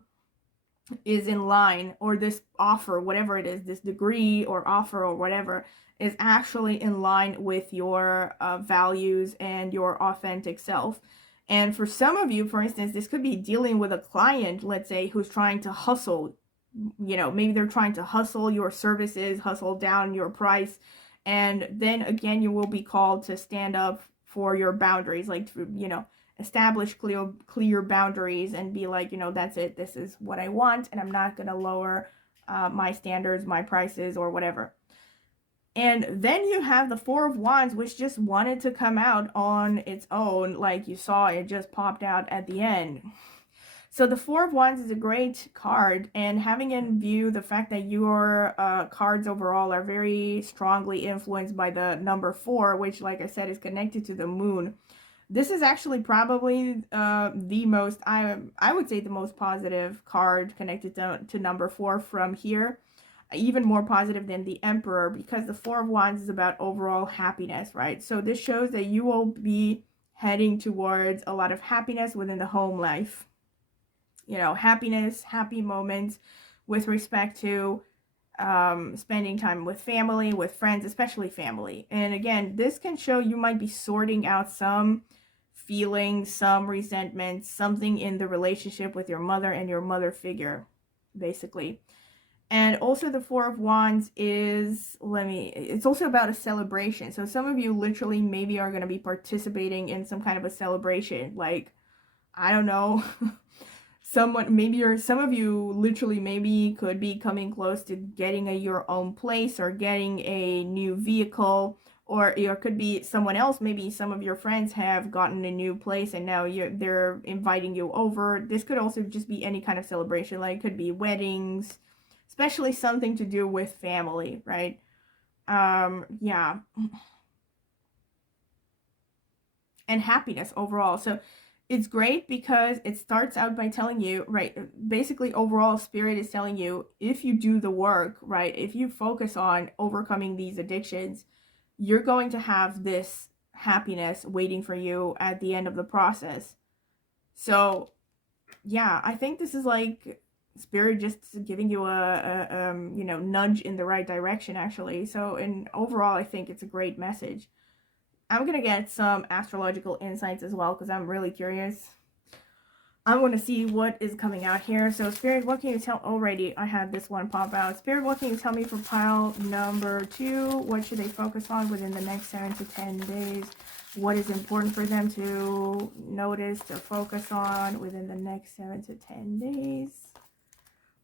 is in line, or this offer, whatever it is, this degree or offer or whatever, is actually in line with your values and your authentic self. And for some of you, for instance, this could be dealing with a client, let's say, who's trying to hustle. You know, maybe they're trying to hustle your services, hustle down your price. And then again, you will be called to stand up for your boundaries, like, you know, establish clear boundaries and be like, you know, that's it. This is what I want, and I'm not going to lower my standards, my prices, or whatever. And then you have the Four of Wands, which just wanted to come out on its own. Like you saw, it just popped out at the end. So the Four of Wands is a great card, and having in view the fact that your cards overall are very strongly influenced by the number 4, which, like I said, is connected to the moon. This is actually probably the most, I would say, the most positive card connected to number 4 from here. Even more positive than the Emperor, because the Four of Wands is about overall happiness, right? So this shows that you will be heading towards a lot of happiness within the home life. You know, happiness, happy moments with respect to spending time with family, with friends, especially family. And again, this can show you might be sorting out some feelings, some resentment, something in the relationship with your mother and your mother figure, basically. And also the Four of Wands is, it's also about a celebration. So some of you literally maybe are going to be participating in some kind of a celebration. Like, I don't know, some of you literally maybe could be coming close to getting your own place, or getting a new vehicle, or it could be someone else. Maybe some of your friends have gotten a new place and now they're inviting you over. This could also just be any kind of celebration. Like, it could be weddings, especially something to do with family, right? Yeah. And happiness overall. So it's great because it starts out by telling you, right, basically overall Spirit is telling you, if you do the work, right, if you focus on overcoming these addictions, you're going to have this happiness waiting for you at the end of the process. So yeah, I think this is like Spirit just giving you a you know, nudge in the right direction, actually. So, and overall, I think it's a great message. I'm gonna get some astrological insights as well, because I'm really curious. I'm going to see what is coming out here. So, Spirit, what can you tell? Already, I had this one pop out. Spirit, what can you tell me for pile number 2? What should they focus on within the next 7 to 10 days? What is important for them to notice, to focus on within the next 7 to 10 days?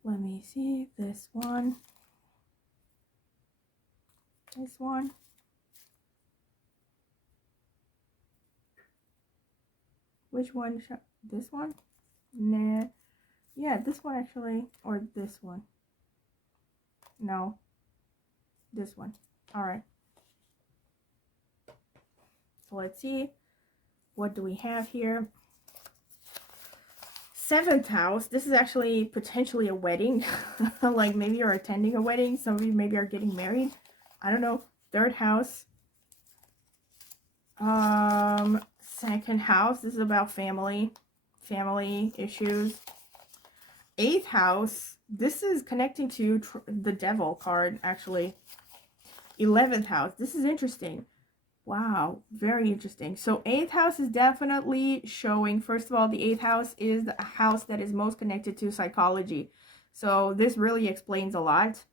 Let me see. This one. This one. Which one? This one? Nah. Yeah, this one actually. Or this one. No. This one. Alright. So let's see. What do we have here? 7th house. This is actually potentially a wedding. Like maybe you're attending a wedding. Some of you maybe are getting married. I don't know. 3rd house. 2nd house. This is about family issues. 8th house. This is connecting to the devil card, actually. 11th house. This is interesting. Wow, very interesting. So 8th house is definitely showing, first of all, the 8th house is the house that is most connected to psychology. So this really explains a lot.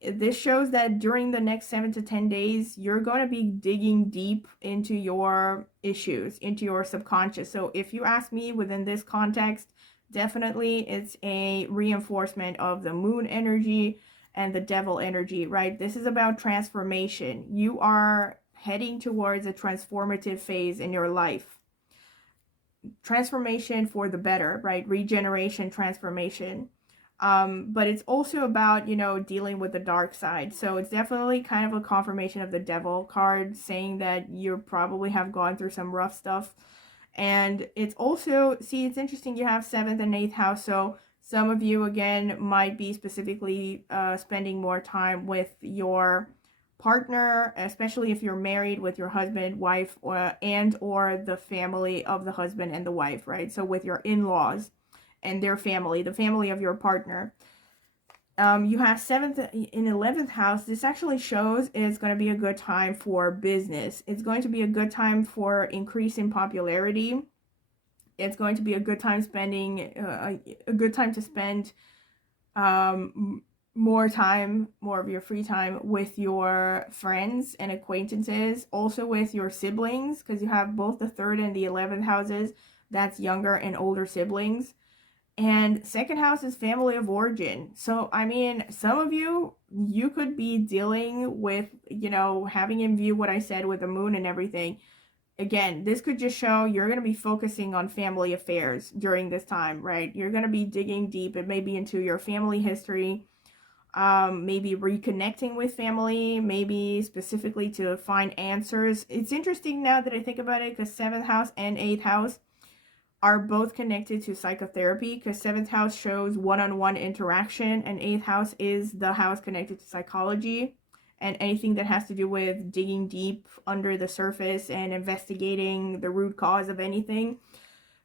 This shows that during the next 7 to 10 days, you're going to be digging deep into your issues, into your subconscious. So if you ask me within this context, definitely it's a reinforcement of the moon energy and the devil energy, right? This is about transformation. You are heading towards a transformative phase in your life. Transformation for the better, right? Regeneration, transformation. But it's also about, you know, dealing with the dark side. So it's definitely kind of a confirmation of the devil card, saying that you probably have gone through some rough stuff. And it's also, see, it's interesting, you have 7th and 8th house. So some of you, again, might be specifically spending more time with your partner, especially if you're married, with your husband, wife, or the family of the husband and the wife, right? So with your in-laws and their family, the family of your partner. You have 7th and 11th house. This actually shows it's going to be a good time for business. It's going to be a good time for increase in popularity. It's going to be a good time spending, a good time to spend more of your free time with your friends and acquaintances, also with your siblings, because you have both the 3rd and the 11th houses. That's younger and older siblings. And 2nd house is family of origin. So, I mean, some of you could be dealing with, you know, having in view what I said with the moon and everything. Again, this could just show you're going to be focusing on family affairs during this time, right? You're going to be digging deep. It may be into your family history, maybe reconnecting with family, maybe specifically to find answers. It's interesting now that I think about it, because 7th house and 8th house are both connected to psychotherapy, because 7th house shows one-on-one interaction and 8th house is the house connected to psychology and anything that has to do with digging deep under the surface and investigating the root cause of anything.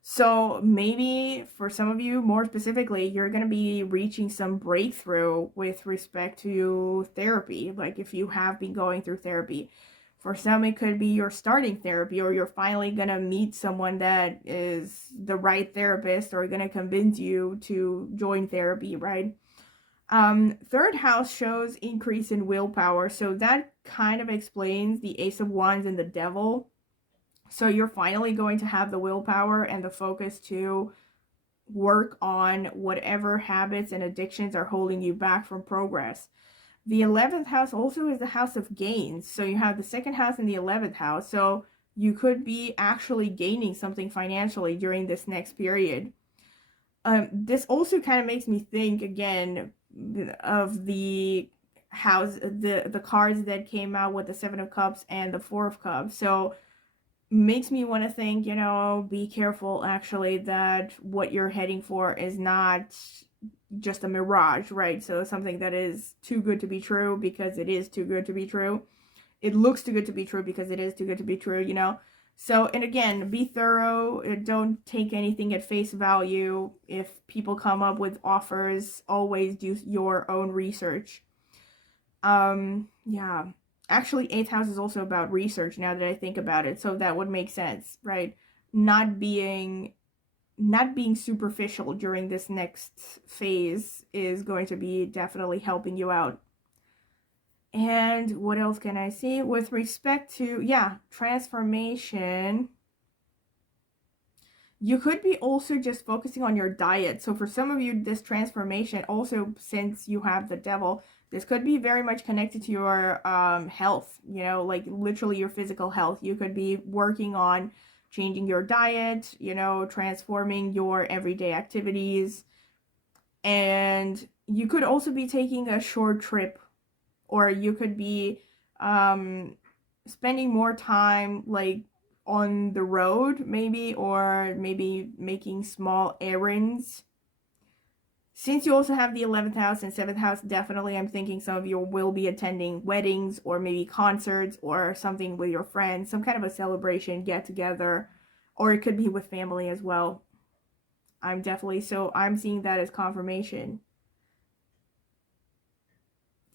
So maybe for some of you, more specifically, you're going to be reaching some breakthrough with respect to therapy, like if you have been going through therapy. For some, it could be you're starting therapy, or you're finally going to meet someone that is the right therapist or going to convince you to join therapy, right? 3rd house shows increase in willpower. So that kind of explains the Ace of Wands and the Devil. So you're finally going to have the willpower and the focus to work on whatever habits and addictions are holding you back from progress. The 11th house also is the house of gains. So you have the 2nd house and the 11th house. So you could be actually gaining something financially during this next period. This also kind of makes me think again of the house, the cards that came out with the 7 of Cups and the 4 of Cups. So makes me want to think, you know, be careful actually that what you're heading for is not just a mirage, right? So something that is too good to be true because it is too good to be true. It looks too good to be true because it is too good to be true, you know? So, and again, be thorough. Don't take anything at face value. If people come up with offers, always do your own research. Yeah. Actually, 8th house is also about research now that I think about it. So that would make sense, right? Not being superficial during this next phase is going to be definitely helping you out. And what else can I see? With respect to, yeah, transformation, you could be also just focusing on your diet. So for some of you, this transformation, also since you have the devil, this could be very much connected to your health, you know, like literally your physical health. You could be working on changing your diet, you know, transforming your everyday activities. And you could also be taking a short trip, or you could be spending more time like on the road maybe, or maybe making small errands. Since you also have the 11th house and 7th house, definitely I'm thinking some of you will be attending weddings or maybe concerts or something with your friends, some kind of a celebration, get together, or it could be with family as well. I'm seeing that as confirmation.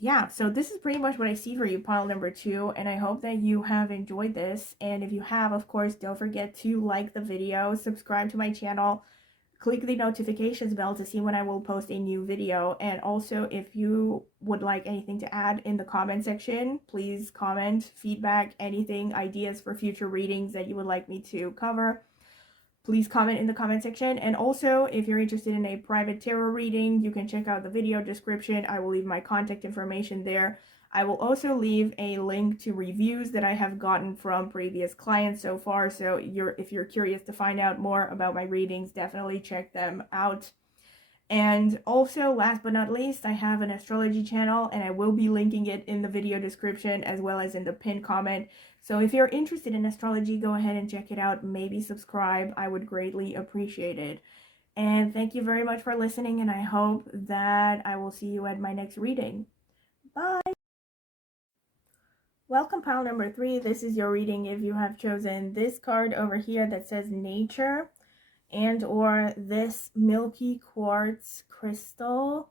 Yeah, so this is pretty much what I see for you, pile number 2, and I hope that you have enjoyed this. And if you have, of course, don't forget to like the video, subscribe to my channel, click the notifications bell to see when I will post a new video. And also, if you would like anything to add in the comment section, please comment, feedback, anything, ideas for future readings that you would like me to cover. Please comment in the comment section. And also, if you're interested in a private tarot reading, you can check out the video description. I will leave my contact information there. I will also leave a link to reviews that I have gotten from previous clients so far. So if you're curious to find out more about my readings, definitely check them out. And also, last but not least, I have an astrology channel, and I will be linking it in the video description as well as in the pinned comment. So if you're interested in astrology, go ahead and check it out. Maybe subscribe. I would greatly appreciate it. And thank you very much for listening, and I hope that I will see you at my next reading. Bye! Welcome, pile number 3. This is your reading if you have chosen this card over here that says Nature, and or this milky quartz crystal.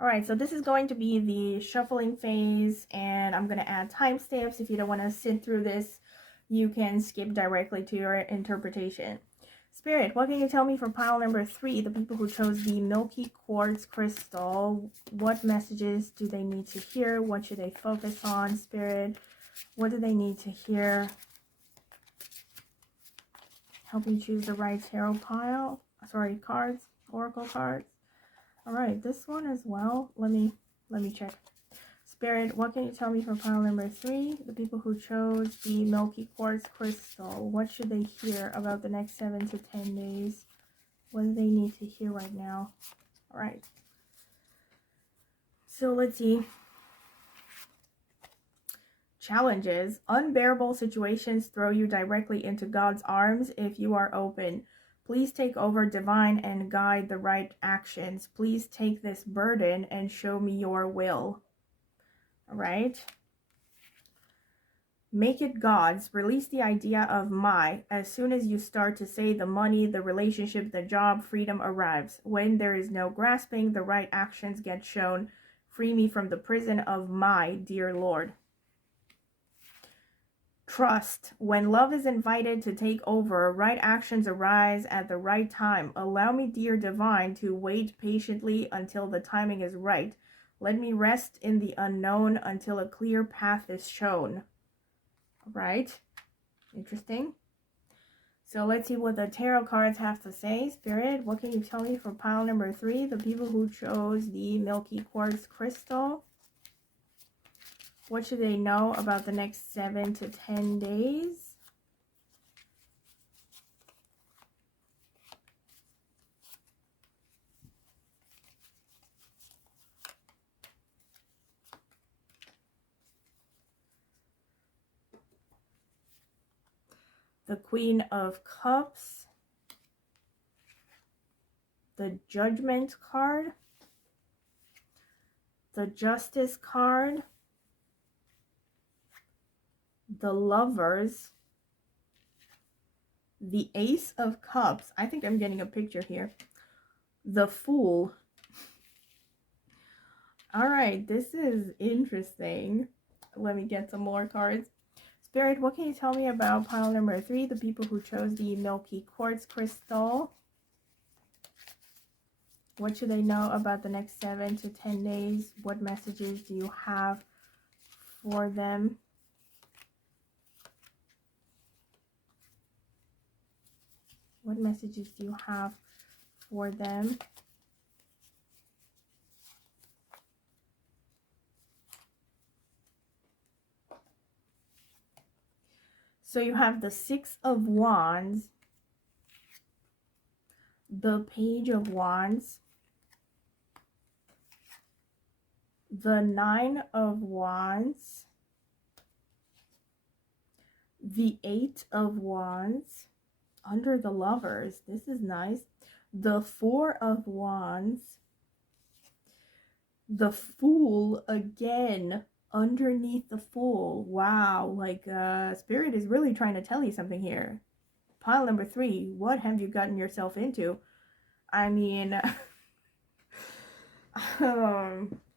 Alright, so this is going to be the shuffling phase, and I'm going to add timestamps. If you don't want to sit through this, you can skip directly to your interpretation. Spirit, what can you tell me for pile number 3, the people who chose the milky quartz crystal? What messages do they need to hear? What should they focus on, Spirit? What do they need to hear? Help me choose the right tarot pile. Sorry, cards, oracle cards. All right, this one as well. Let me check. Spirit, what can you tell me for pile number 3? The people who chose the milky quartz crystal. What should they hear about the next 7 to 10 days? What do they need to hear right now? All right. So let's see. Challenges. Unbearable situations throw you directly into God's arms if you are open. Please take over divine and guide the right actions. Please take this burden and show me your will. All right. Make it God's. Release the idea of my. As soon as you start to say the money, the relationship, the job, freedom arrives. When there is no grasping, the right actions get shown. Free me from the prison of my, dear Lord. Trust. When love is invited to take over, right actions arise at the right time. Allow me, dear divine, to wait patiently until the timing is right. Let me rest in the unknown until a clear path is shown. All right. Interesting. So let's see what the tarot cards have to say. Spirit, what can you tell me for pile number 3? The people who chose the milky quartz crystal. What should they know about the next 7 to 10 days? The Queen of Cups, the Judgment card, the Justice card, the Lovers, the Ace of Cups. I think I'm getting a picture here. The Fool. All right, this is interesting. Let me get some more cards. Spirit, what can you tell me about pile number 3, the people who chose the Milky Quartz crystal? What should they know about the next 7 to 10 days? What messages do you have for them? What messages do you have for them? So you have the Six of Wands, the Page of Wands, the Nine of Wands, the Eight of Wands, under the Lovers. This is nice. The Four of Wands, the Fool again, underneath the Fool. Wow, like Spirit is really trying to tell you something here. Pile number 3, what have you gotten yourself into? I mean,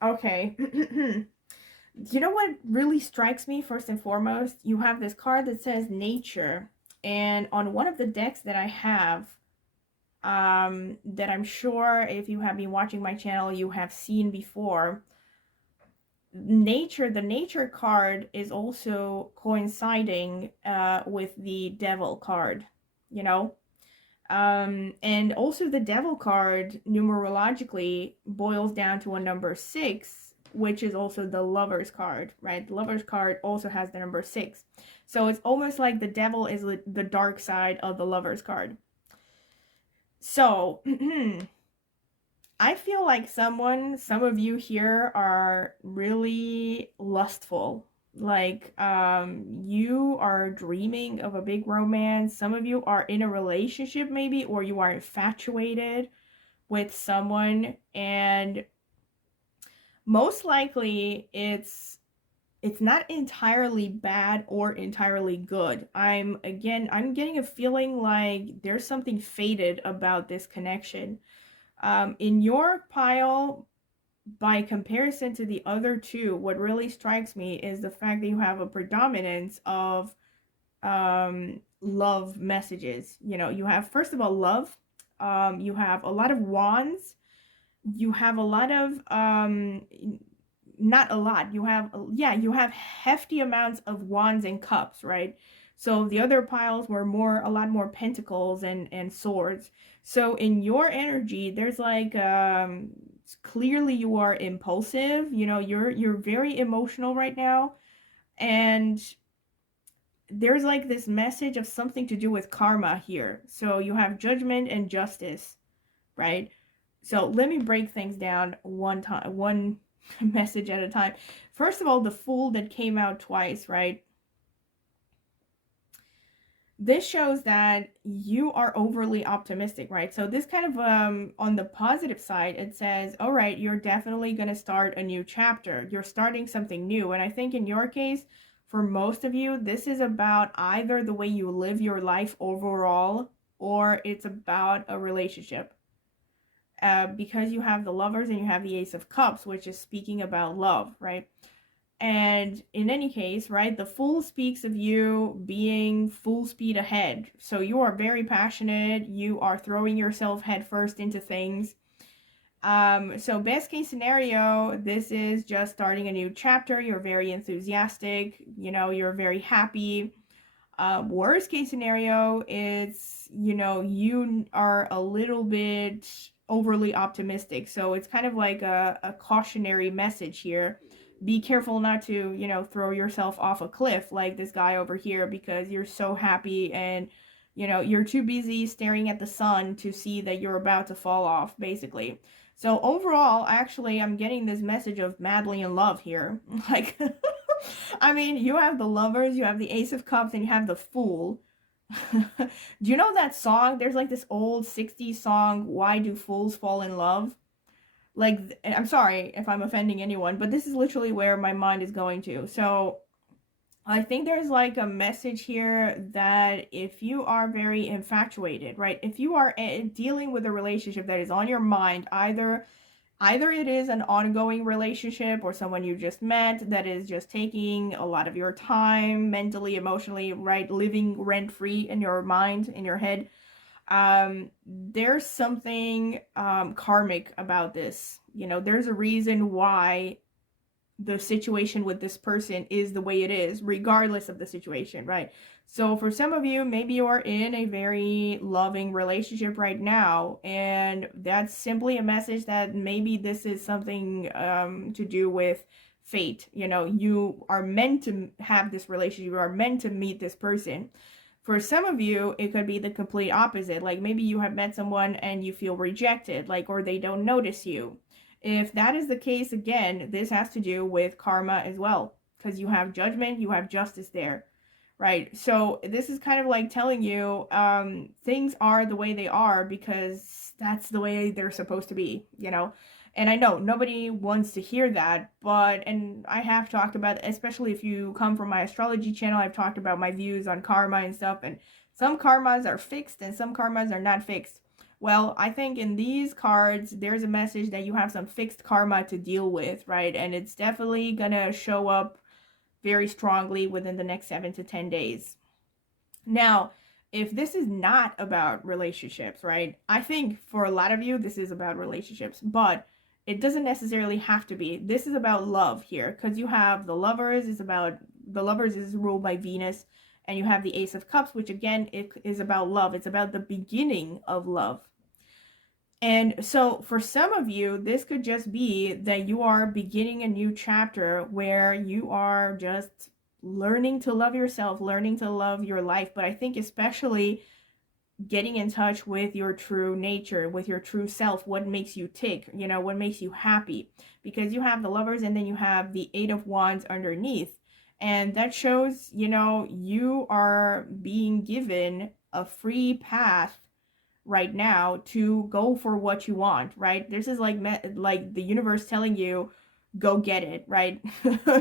okay. You know what really strikes me first and foremost? You have this card that says nature, and on one of the decks that I have, that I'm sure if you have been watching my channel, you have seen before, nature, the nature card is also coinciding with the devil card, you know? And also the devil card numerologically boils down to a number 6, which is also the Lovers card, right? The Lovers card also has the number 6. So it's almost like the devil is the dark side of the Lovers card. So I feel like some of you here are really lustful. Like, you are dreaming of a big romance. Some of you are in a relationship maybe, or you are infatuated with someone, and most likely it's not entirely bad or entirely good. I'm getting a feeling like there's something fated about this connection. In your pile, by comparison to the other two, what really strikes me is the fact that you have a predominance of love messages. You know, you have, first of all, love. You have a lot of wands. You have a lot of, not a lot. You have, you have hefty amounts of wands and cups, right? So the other piles were a lot more pentacles and swords. So in your energy, there's like, clearly you are impulsive. You know, you're very emotional right now, and there's like this message of something to do with karma here. So you have judgment and justice, right? So let me break things down one message at a time. First of all, the Fool that came out twice, right? This shows that you are overly optimistic, right? So this kind of, on the positive side, it says, all right, you're definitely going to start a new chapter. You're starting something new. And I think in your case, for most of you, this is about either the way you live your life overall, or it's about a relationship. Because you have the Lovers and you have the Ace of Cups, which is speaking about love, right? And in any case, right, the Fool speaks of you being full speed ahead. So you are very passionate. You are throwing yourself headfirst into things. So best case scenario, this is just starting a new chapter. You're very enthusiastic. You know, you're very happy. Worst case scenario is, you know, you are a little bit overly optimistic. So it's kind of like a cautionary message here. Be careful not to, you know, throw yourself off a cliff like this guy over here, because you're so happy and, you know, you're too busy staring at the sun to see that you're about to fall off, basically. So overall, actually, I'm getting this message of madly in love here. Like, I mean, you have the Lovers, you have the Ace of Cups, and you have the Fool. Do you know that song? There's like this old 60s song, Why Do Fools Fall in Love? Like, I'm sorry if I'm offending anyone, but this is literally where my mind is going to. So I think there's like a message here that if you are very infatuated, right? If you are dealing with a relationship that is on your mind, either it is an ongoing relationship or someone you just met that is just taking a lot of your time mentally, emotionally, right? Living rent free in your mind, in your head. There's something karmic about this. You know, there's a reason why the situation with this person is the way it is, regardless of the situation, right? So for some of you, maybe you are in a very loving relationship right now, and that's simply a message that maybe this is something to do with fate. You know, you are meant to have this relationship, you are meant to meet this person. For some of you, it could be the complete opposite. Like maybe you have met someone and you feel rejected, like, or they don't notice you. If that is the case, again, this has to do with karma as well, because you have judgment, you have justice there, right? So this is kind of like telling you things are the way they are because that's the way they're supposed to be, you know? And I know nobody wants to hear that, but, and I have talked about, especially if you come from my astrology channel, I've talked about my views on karma and stuff, and some karmas are fixed and some karmas are not fixed. Well, I think in these cards, there's a message that you have some fixed karma to deal with, right? And it's definitely gonna show up very strongly within the next 7 to 10 days. Now, if this is not about relationships, right? I think for a lot of you, this is about relationships, but it doesn't necessarily have to be. This is about love here, because you have the Lovers, the Lovers is ruled by Venus, and you have the Ace of Cups, which again, it is about love. It's about the beginning of love. And so for some of you, this could just be that you are beginning a new chapter where you are just learning to love yourself, learning to love your life. But I think especially getting in touch with your true nature, with your true self, what makes you tick, you know, what makes you happy. Because you have the Lovers and then you have the Eight of Wands underneath. And that shows, you know, you are being given a free path right now to go for what you want, right? This is like the universe telling you go get it, right?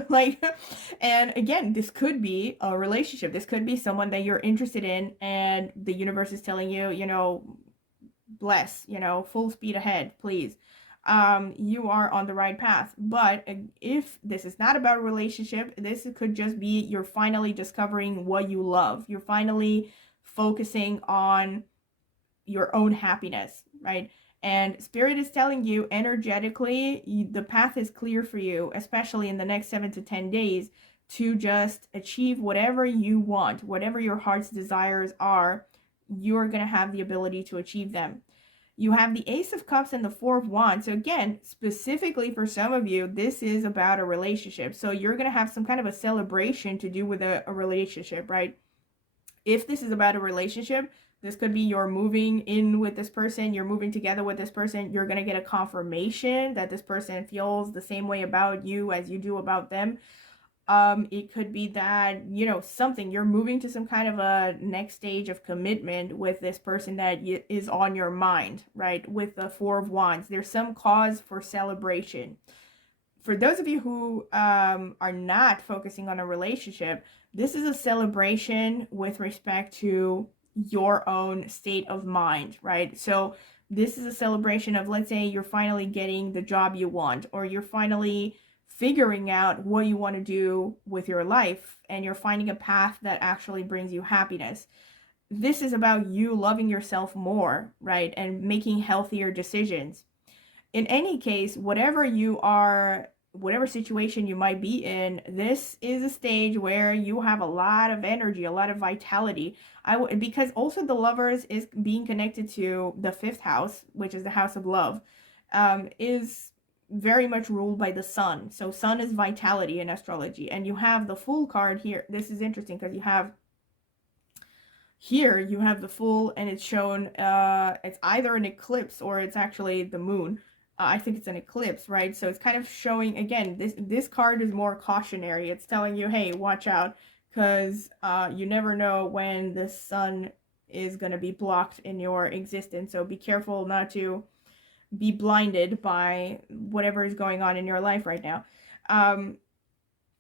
Like, and again, this could be a relationship, this could be someone that you're interested in, and the universe is telling you, you know, bless, you know, full speed ahead, please. You are on the right path. But if this is not about a relationship, this could just be you're finally discovering what you love, you're finally focusing on your own happiness, right? And Spirit is telling you energetically, the path is clear for you, especially in the next 7 to 10 days, to just achieve whatever you want, whatever your heart's desires are, you're going to have the ability to achieve them. You have the Ace of Cups and the Four of Wands. So again, specifically for some of you, this is about a relationship. So you're going to have some kind of a celebration to do with a relationship, right? If this is about a relationship, this could be you're moving in with this person, you're moving together with this person, you're going to get a confirmation that this person feels the same way about you as you do about them. It could be that, you know, something, you're moving to some kind of a next stage of commitment with this person that is on your mind, right? With the Four of Wands, there's some cause for celebration. For those of you who are not focusing on a relationship, this is a celebration with respect to your own state of mind, right? So this is a celebration of, let's say you're finally getting the job you want, or you're finally figuring out what you want to do with your life, and you're finding a path that actually brings you happiness. This is about you loving yourself more, right? And making healthier decisions. In any case, whatever situation you might be in, this is a stage where you have a lot of energy, a lot of vitality. Because also the Lovers is being connected to the 5th house, which is the house of love, is very much ruled by the sun. So sun is vitality in astrology. And you have the Fool card here. This is interesting because you have the Fool, and it's shown, it's either an eclipse or it's actually the moon. I think it's an eclipse, right? So it's kind of showing, again, this card is more cautionary. It's telling you, hey, watch out, because you never know when the sun is going to be blocked in your existence. So be careful not to be blinded by whatever is going on in your life right now.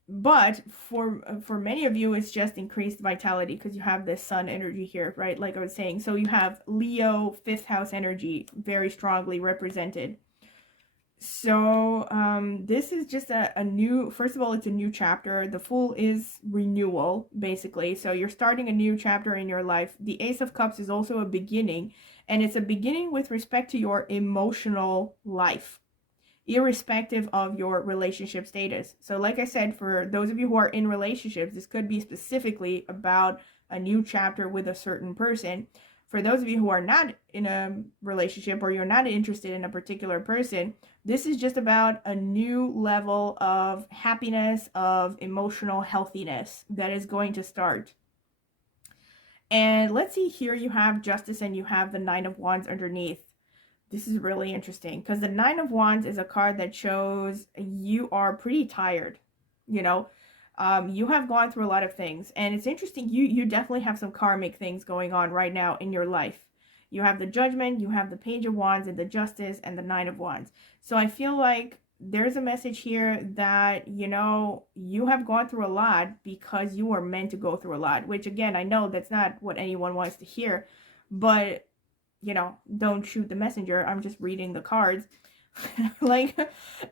But for many of you, it's just increased vitality because you have this sun energy here, right? Like I was saying. So you have Leo, fifth house energy very strongly represented. So this is just a new, first of all, it's a new chapter. The Fool is renewal, basically. So you're starting a new chapter in your life. The Ace of Cups is also a beginning, and it's a beginning with respect to your emotional life, irrespective of your relationship status. So like I said, for those of you who are in relationships, this could be specifically about a new chapter with a certain person. For those of you who are not in a relationship or you're not interested in a particular person, this is just about a new level of happiness, of emotional healthiness that is going to start. And let's see, here you have Justice and you have the Nine of Wands underneath. This is really interesting because the Nine of Wands is a card that shows you are pretty tired. You know, you have gone through a lot of things, and it's interesting. You definitely have some karmic things going on right now in your life. You have the Judgment, you have the Page of Wands, and the Justice, and the Nine of Wands. So I feel like there's a message here that, you know, you have gone through a lot because you were meant to go through a lot, which again, I know that's not what anyone wants to hear, but you know, don't shoot the messenger. I'm just reading the cards. Like,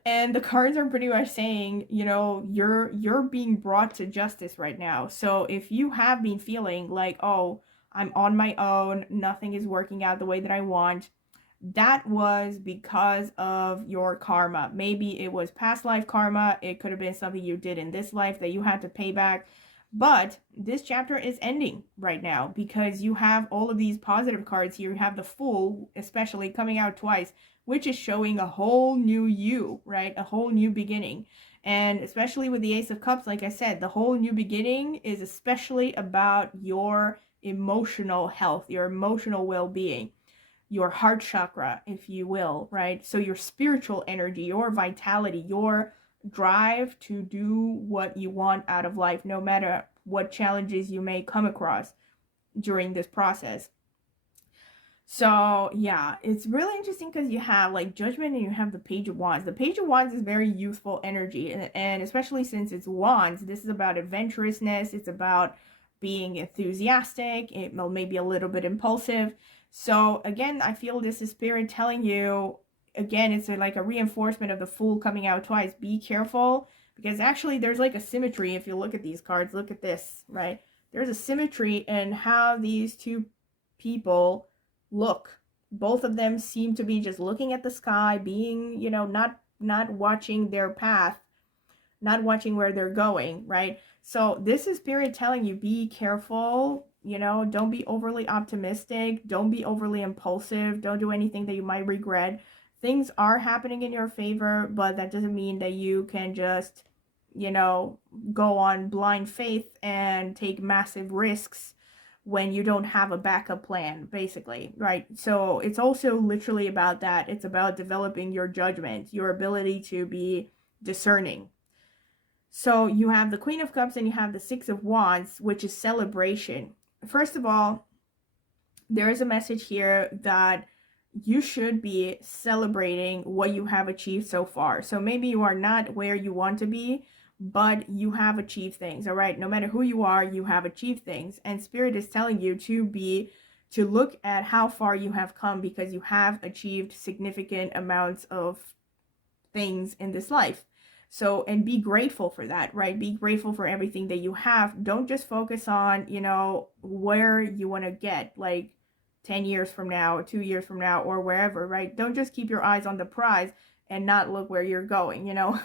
and the cards are pretty much saying, you know, you're being brought to justice right now. So if you have been feeling like, oh, I'm on my own, nothing is working out the way that I want, that was because of your karma. Maybe it was past life karma. It could have been something you did in this life that you had to pay back. But this chapter is ending right now because you have all of these positive cards here. You have the Fool, especially, coming out twice, which is showing a whole new you, right? A whole new beginning. And especially with the Ace of Cups, like I said, the whole new beginning is especially about your emotional health, your emotional well-being, your heart chakra, if you will, right? So your spiritual energy, your vitality, your drive to do what you want out of life, no matter what challenges you may come across during this process. So yeah, it's really interesting because you have like Judgment and you have the Page of Wands. The Page of Wands is very youthful energy, and especially since it's wands, this is about adventurousness. It's about being enthusiastic. It may be a little bit impulsive. So again, I feel this is Spirit telling you, again, it's like a reinforcement of the Fool coming out twice. Be careful, because actually there's like a symmetry. If you look at these cards, look at this, right? There's a symmetry in how these two people look. Both of them seem to be just looking at the sky, being, you know, not watching their path, not watching where they're going, right? So this is Spirit telling you, be careful, you know, don't be overly optimistic, don't be overly impulsive, don't do anything that you might regret. Things are happening in your favor, but that doesn't mean that you can just, you know, go on blind faith and take massive risks when you don't have a backup plan, basically, right? So it's also literally about that. It's about developing your judgment, your ability to be discerning. So you have the Queen of Cups and you have the Six of Wands, which is celebration. First of all, there is a message here that you should be celebrating what you have achieved so far. So maybe you are not where you want to be, but you have achieved things, all right? No matter who you are, you have achieved things. And Spirit is telling you to look at how far you have come, because you have achieved significant amounts of things in this life. So, and be grateful for that, right? Be grateful for everything that you have. Don't just focus on, you know, where you want to get, like 10 years from now, or 2 years from now, or wherever, right? Don't just keep your eyes on the prize and not look where you're going, you know?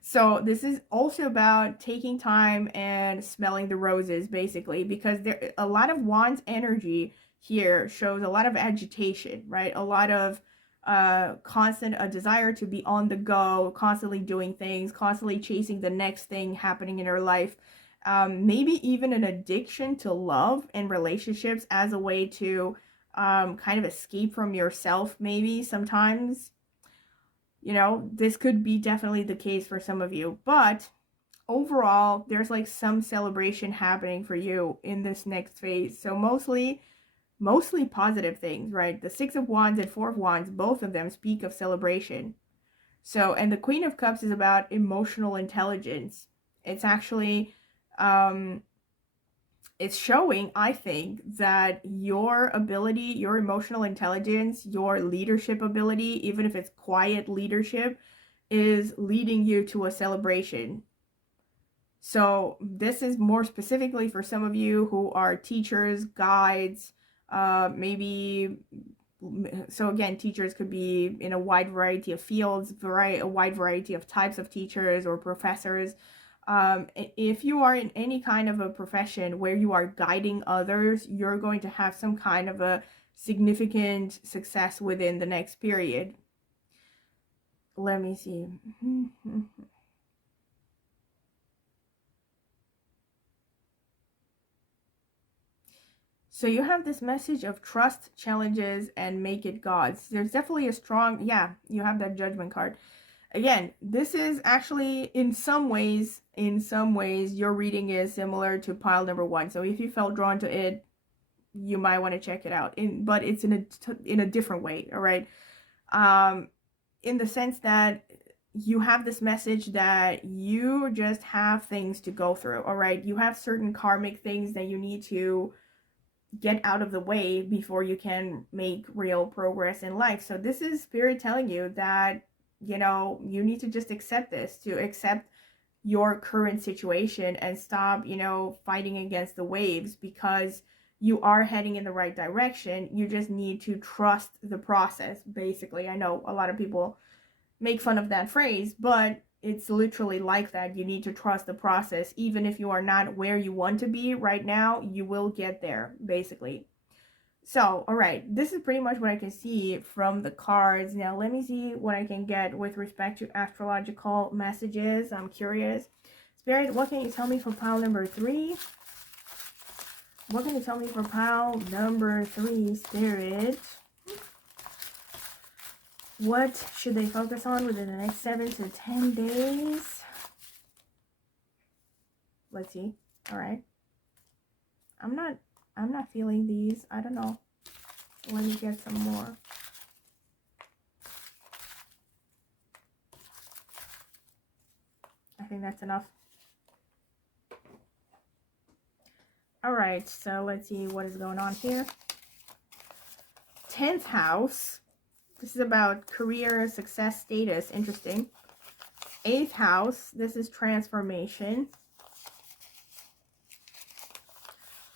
So this is also about taking time and smelling the roses, basically, because there a lot of Wands energy here shows a lot of agitation, right? A lot of constant a desire to be on the go, constantly doing things, constantly chasing the next thing happening in your life. Maybe even an addiction to love and relationships as a way to kind of escape from yourself, maybe sometimes. You know, this could be definitely the case for some of you, but overall, there's like some celebration happening for you in this next phase. So mostly positive things, right? The Six of Wands and Four of Wands, both of them speak of celebration. So, and the Queen of Cups is about emotional intelligence. It's actually, it's showing, I think, that your ability, your emotional intelligence, your leadership ability, even if it's quiet leadership, is leading you to a celebration. So this is more specifically for some of you who are teachers, guides, maybe. So again, teachers could be in a wide variety of fields, a wide variety of types of teachers or professors. If you are in any kind of a profession where you are guiding others, you're going to have some kind of a significant success within the next period. Let me see. So you have this message of trust challenges and make it God's. There's definitely a strong, yeah, you have that Judgment card. Again, this is actually in some ways, your reading is similar to pile number 1. So if you felt drawn to it, you might want to check it out. But it's in a different way, all right? In the sense that you have this message that you just have things to go through, all right? You have certain karmic things that you need to get out of the way before you can make real progress in life. So this is Spirit telling you that, you know, you need to just accept this, to accept your current situation and stop, you know, fighting against the waves, because you are heading in the right direction. You just need to trust the process, basically. I know a lot of people make fun of that phrase, but it's literally like that. You need to trust the process. Even if you are not where you want to be right now, you will get there, basically. So, all right, this is pretty much what I can see from the cards. Now, let me see what I can get with respect to astrological messages. I'm curious. Spirit, what can you tell me for pile number 3? What can you tell me for pile number 3, Spirit? What should they focus on within the next 7 to 10 days? Let's see. All right. I'm not feeling these. I don't know. Let me get some more. I think that's enough. All right. So let's see what is going on here. 10th house. This is about career, success, status. Interesting. 8th house. This is transformation.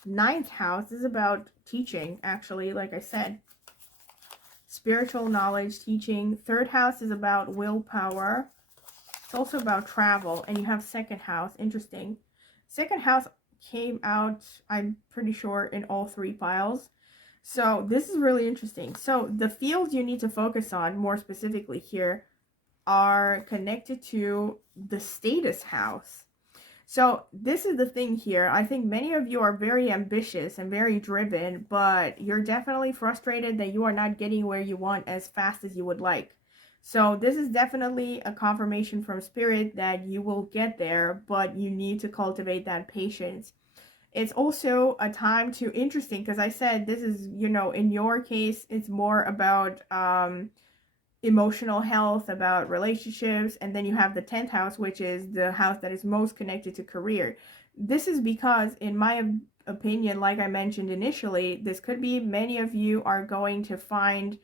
9th house is about teaching, actually, like I said. Spiritual knowledge, teaching. 3rd house is about willpower. It's also about travel. And you have 2nd house. Interesting. 2nd house came out, I'm pretty sure, in all 3 piles. So this is really interesting. So the fields you need to focus on, more specifically here, are connected to the status house. So this is the thing here. I think many of you are very ambitious and very driven, but you're definitely frustrated that you are not getting where you want as fast as you would like. So this is definitely a confirmation from Spirit that you will get there, but you need to cultivate that patience. It's also a time to, interesting, because I said this is, you know, in your case, it's more about emotional health, about relationships, and then you have the 10th house, which is the house that is most connected to career. This is because, in my opinion, like I mentioned initially, this could be many of you are going to find,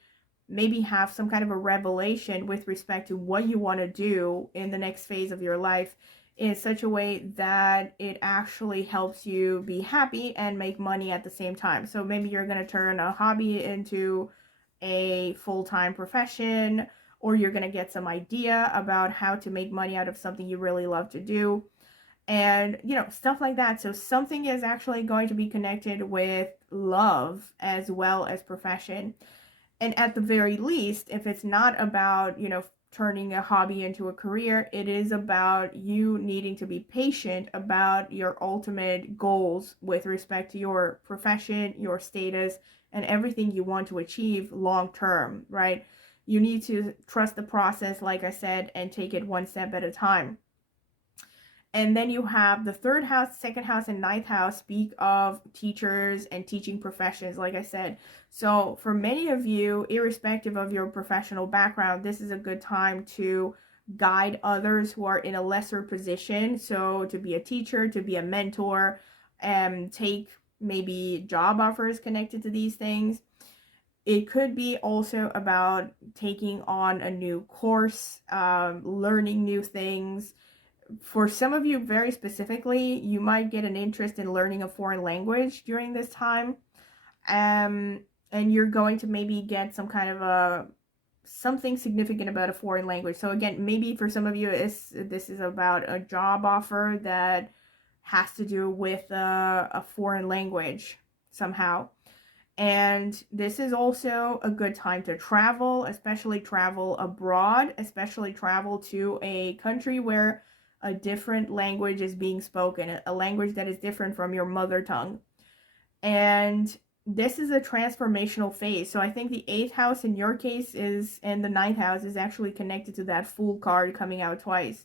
maybe have some kind of a revelation with respect to what you want to do in the next phase of your life, in such a way that it actually helps you be happy and make money at the same time. So maybe you're going to turn a hobby into a full-time profession, or you're going to get some idea about how to make money out of something you really love to do, and, you know, stuff like that. So something is actually going to be connected with love as well as profession. And at the very least, if it's not about, you know, turning a hobby into a career, it is about you needing to be patient about your ultimate goals with respect to your profession, your status, and everything you want to achieve long term, right? You need to trust the process, like I said, and take it one step at a time. And then you have the 3rd house, 2nd house, and 9th house speak of teachers and teaching professions, like I said. So for many of you, irrespective of your professional background, this is a good time to guide others who are in a lesser position. So to be a teacher, to be a mentor, take maybe job offers connected to these things. It could be also about taking on a new course, learning new things. For some of you very specifically, you might get an interest in learning a foreign language during this time. And you're going to maybe get some kind of something significant about a foreign language. So again, maybe for some of you, this is about a job offer that has to do with a foreign language somehow. And this is also a good time to travel, especially travel abroad, especially travel to a country where a different language is being spoken, a language that is different from your mother tongue. And this is a transformational phase. So I think the 8th house in your case is, and the 9th house is actually connected to that Fool card coming out twice.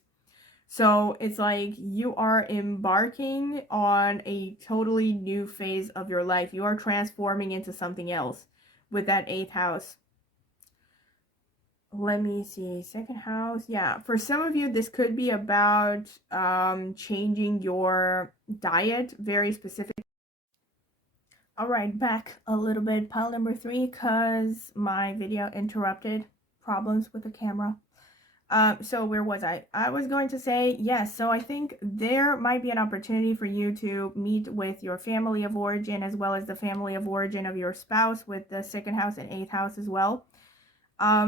So it's like you are embarking on a totally new phase of your life. You are transforming into something else with that 8th house. Let me see, 2nd house. Yeah, for some of you, this could be about changing your diet, very specific. All right, back a little bit, pile number 3, because my video interrupted, problems with the camera. So where was I? I was going to say, yes, so I think there might be an opportunity for you to meet with your family of origin as well as the family of origin of your spouse with the 2nd house and 8th house as well.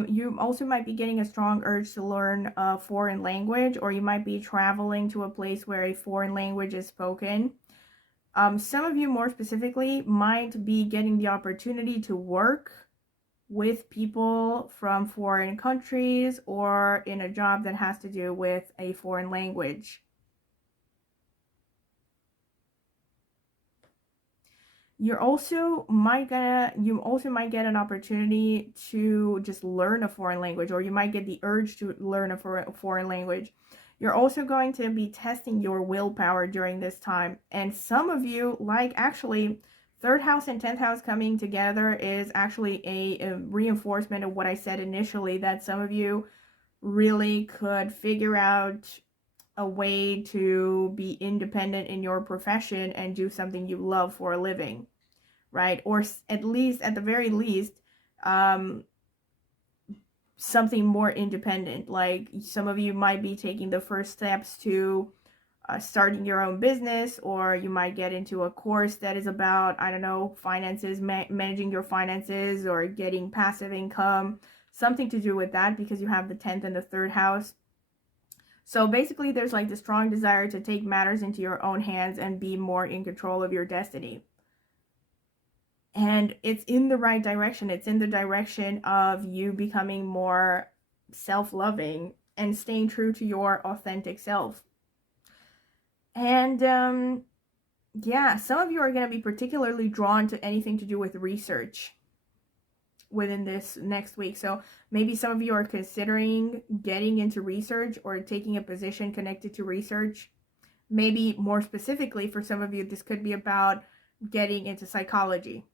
You also might be getting a strong urge to learn a foreign language, or you might be traveling to a place where a foreign language is spoken. Some of you more specifically might be getting the opportunity to work with people from foreign countries or in a job that has to do with a foreign language. You also might get an opportunity to just learn a foreign language, or you might get the urge to learn a foreign language. You're also going to be testing your willpower during this time. And some of you, like actually 3rd house and 10th house coming together, is actually a reinforcement of what I said initially, that some of you really could figure out a way to be independent in your profession and do something you love for a living, right? Or at the very least, something more independent. Like some of you might be taking the first steps to starting your own business, or you might get into a course that is about, I don't know, finances, managing your finances, or getting passive income, something to do with that, because you have the 10th and the 3rd house. So basically there's like the strong desire to take matters into your own hands and be more in control of your destiny. And it's in the right direction. It's in the direction of you becoming more self-loving and staying true to your authentic self. And yeah, some of you are going to be particularly drawn to anything to do with research within this next week. So maybe some of you are considering getting into research or taking a position connected to research. Maybe more specifically for some of you, this could be about getting into psychology.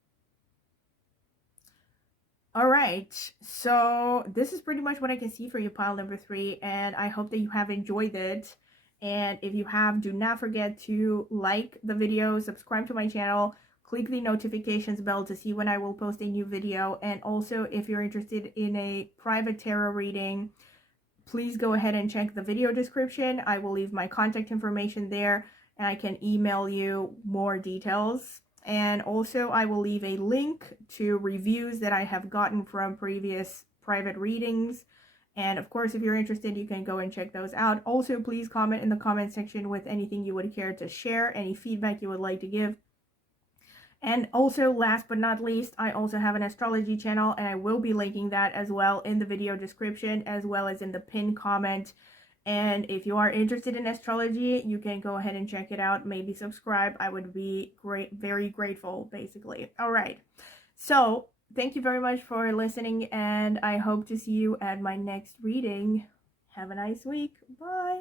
All right, so this is pretty much what I can see for you, pile number 3, and I hope that you have enjoyed it. And if you have, do not forget to like the video, subscribe to my channel, click the notifications bell to see when I will post a new video. And also, if you're interested in a private tarot reading, please go ahead and check the video description. I will leave my contact information there, and I can email you more details. And also I will leave a link to reviews that I have gotten from previous private readings. And of course, if you're interested, you can go and check those out. Also, please comment in the comment section with anything you would care to share, any feedback you would like to give. And also, last but not least, I also have an astrology channel, and I will be linking that as well in the video description, as well as in the pinned comment. And if you are interested in astrology, you can go ahead and check it out. Maybe subscribe. I would be very grateful, basically. All right. So thank you very much for listening, and I hope to see you at my next reading. Have a nice week. Bye.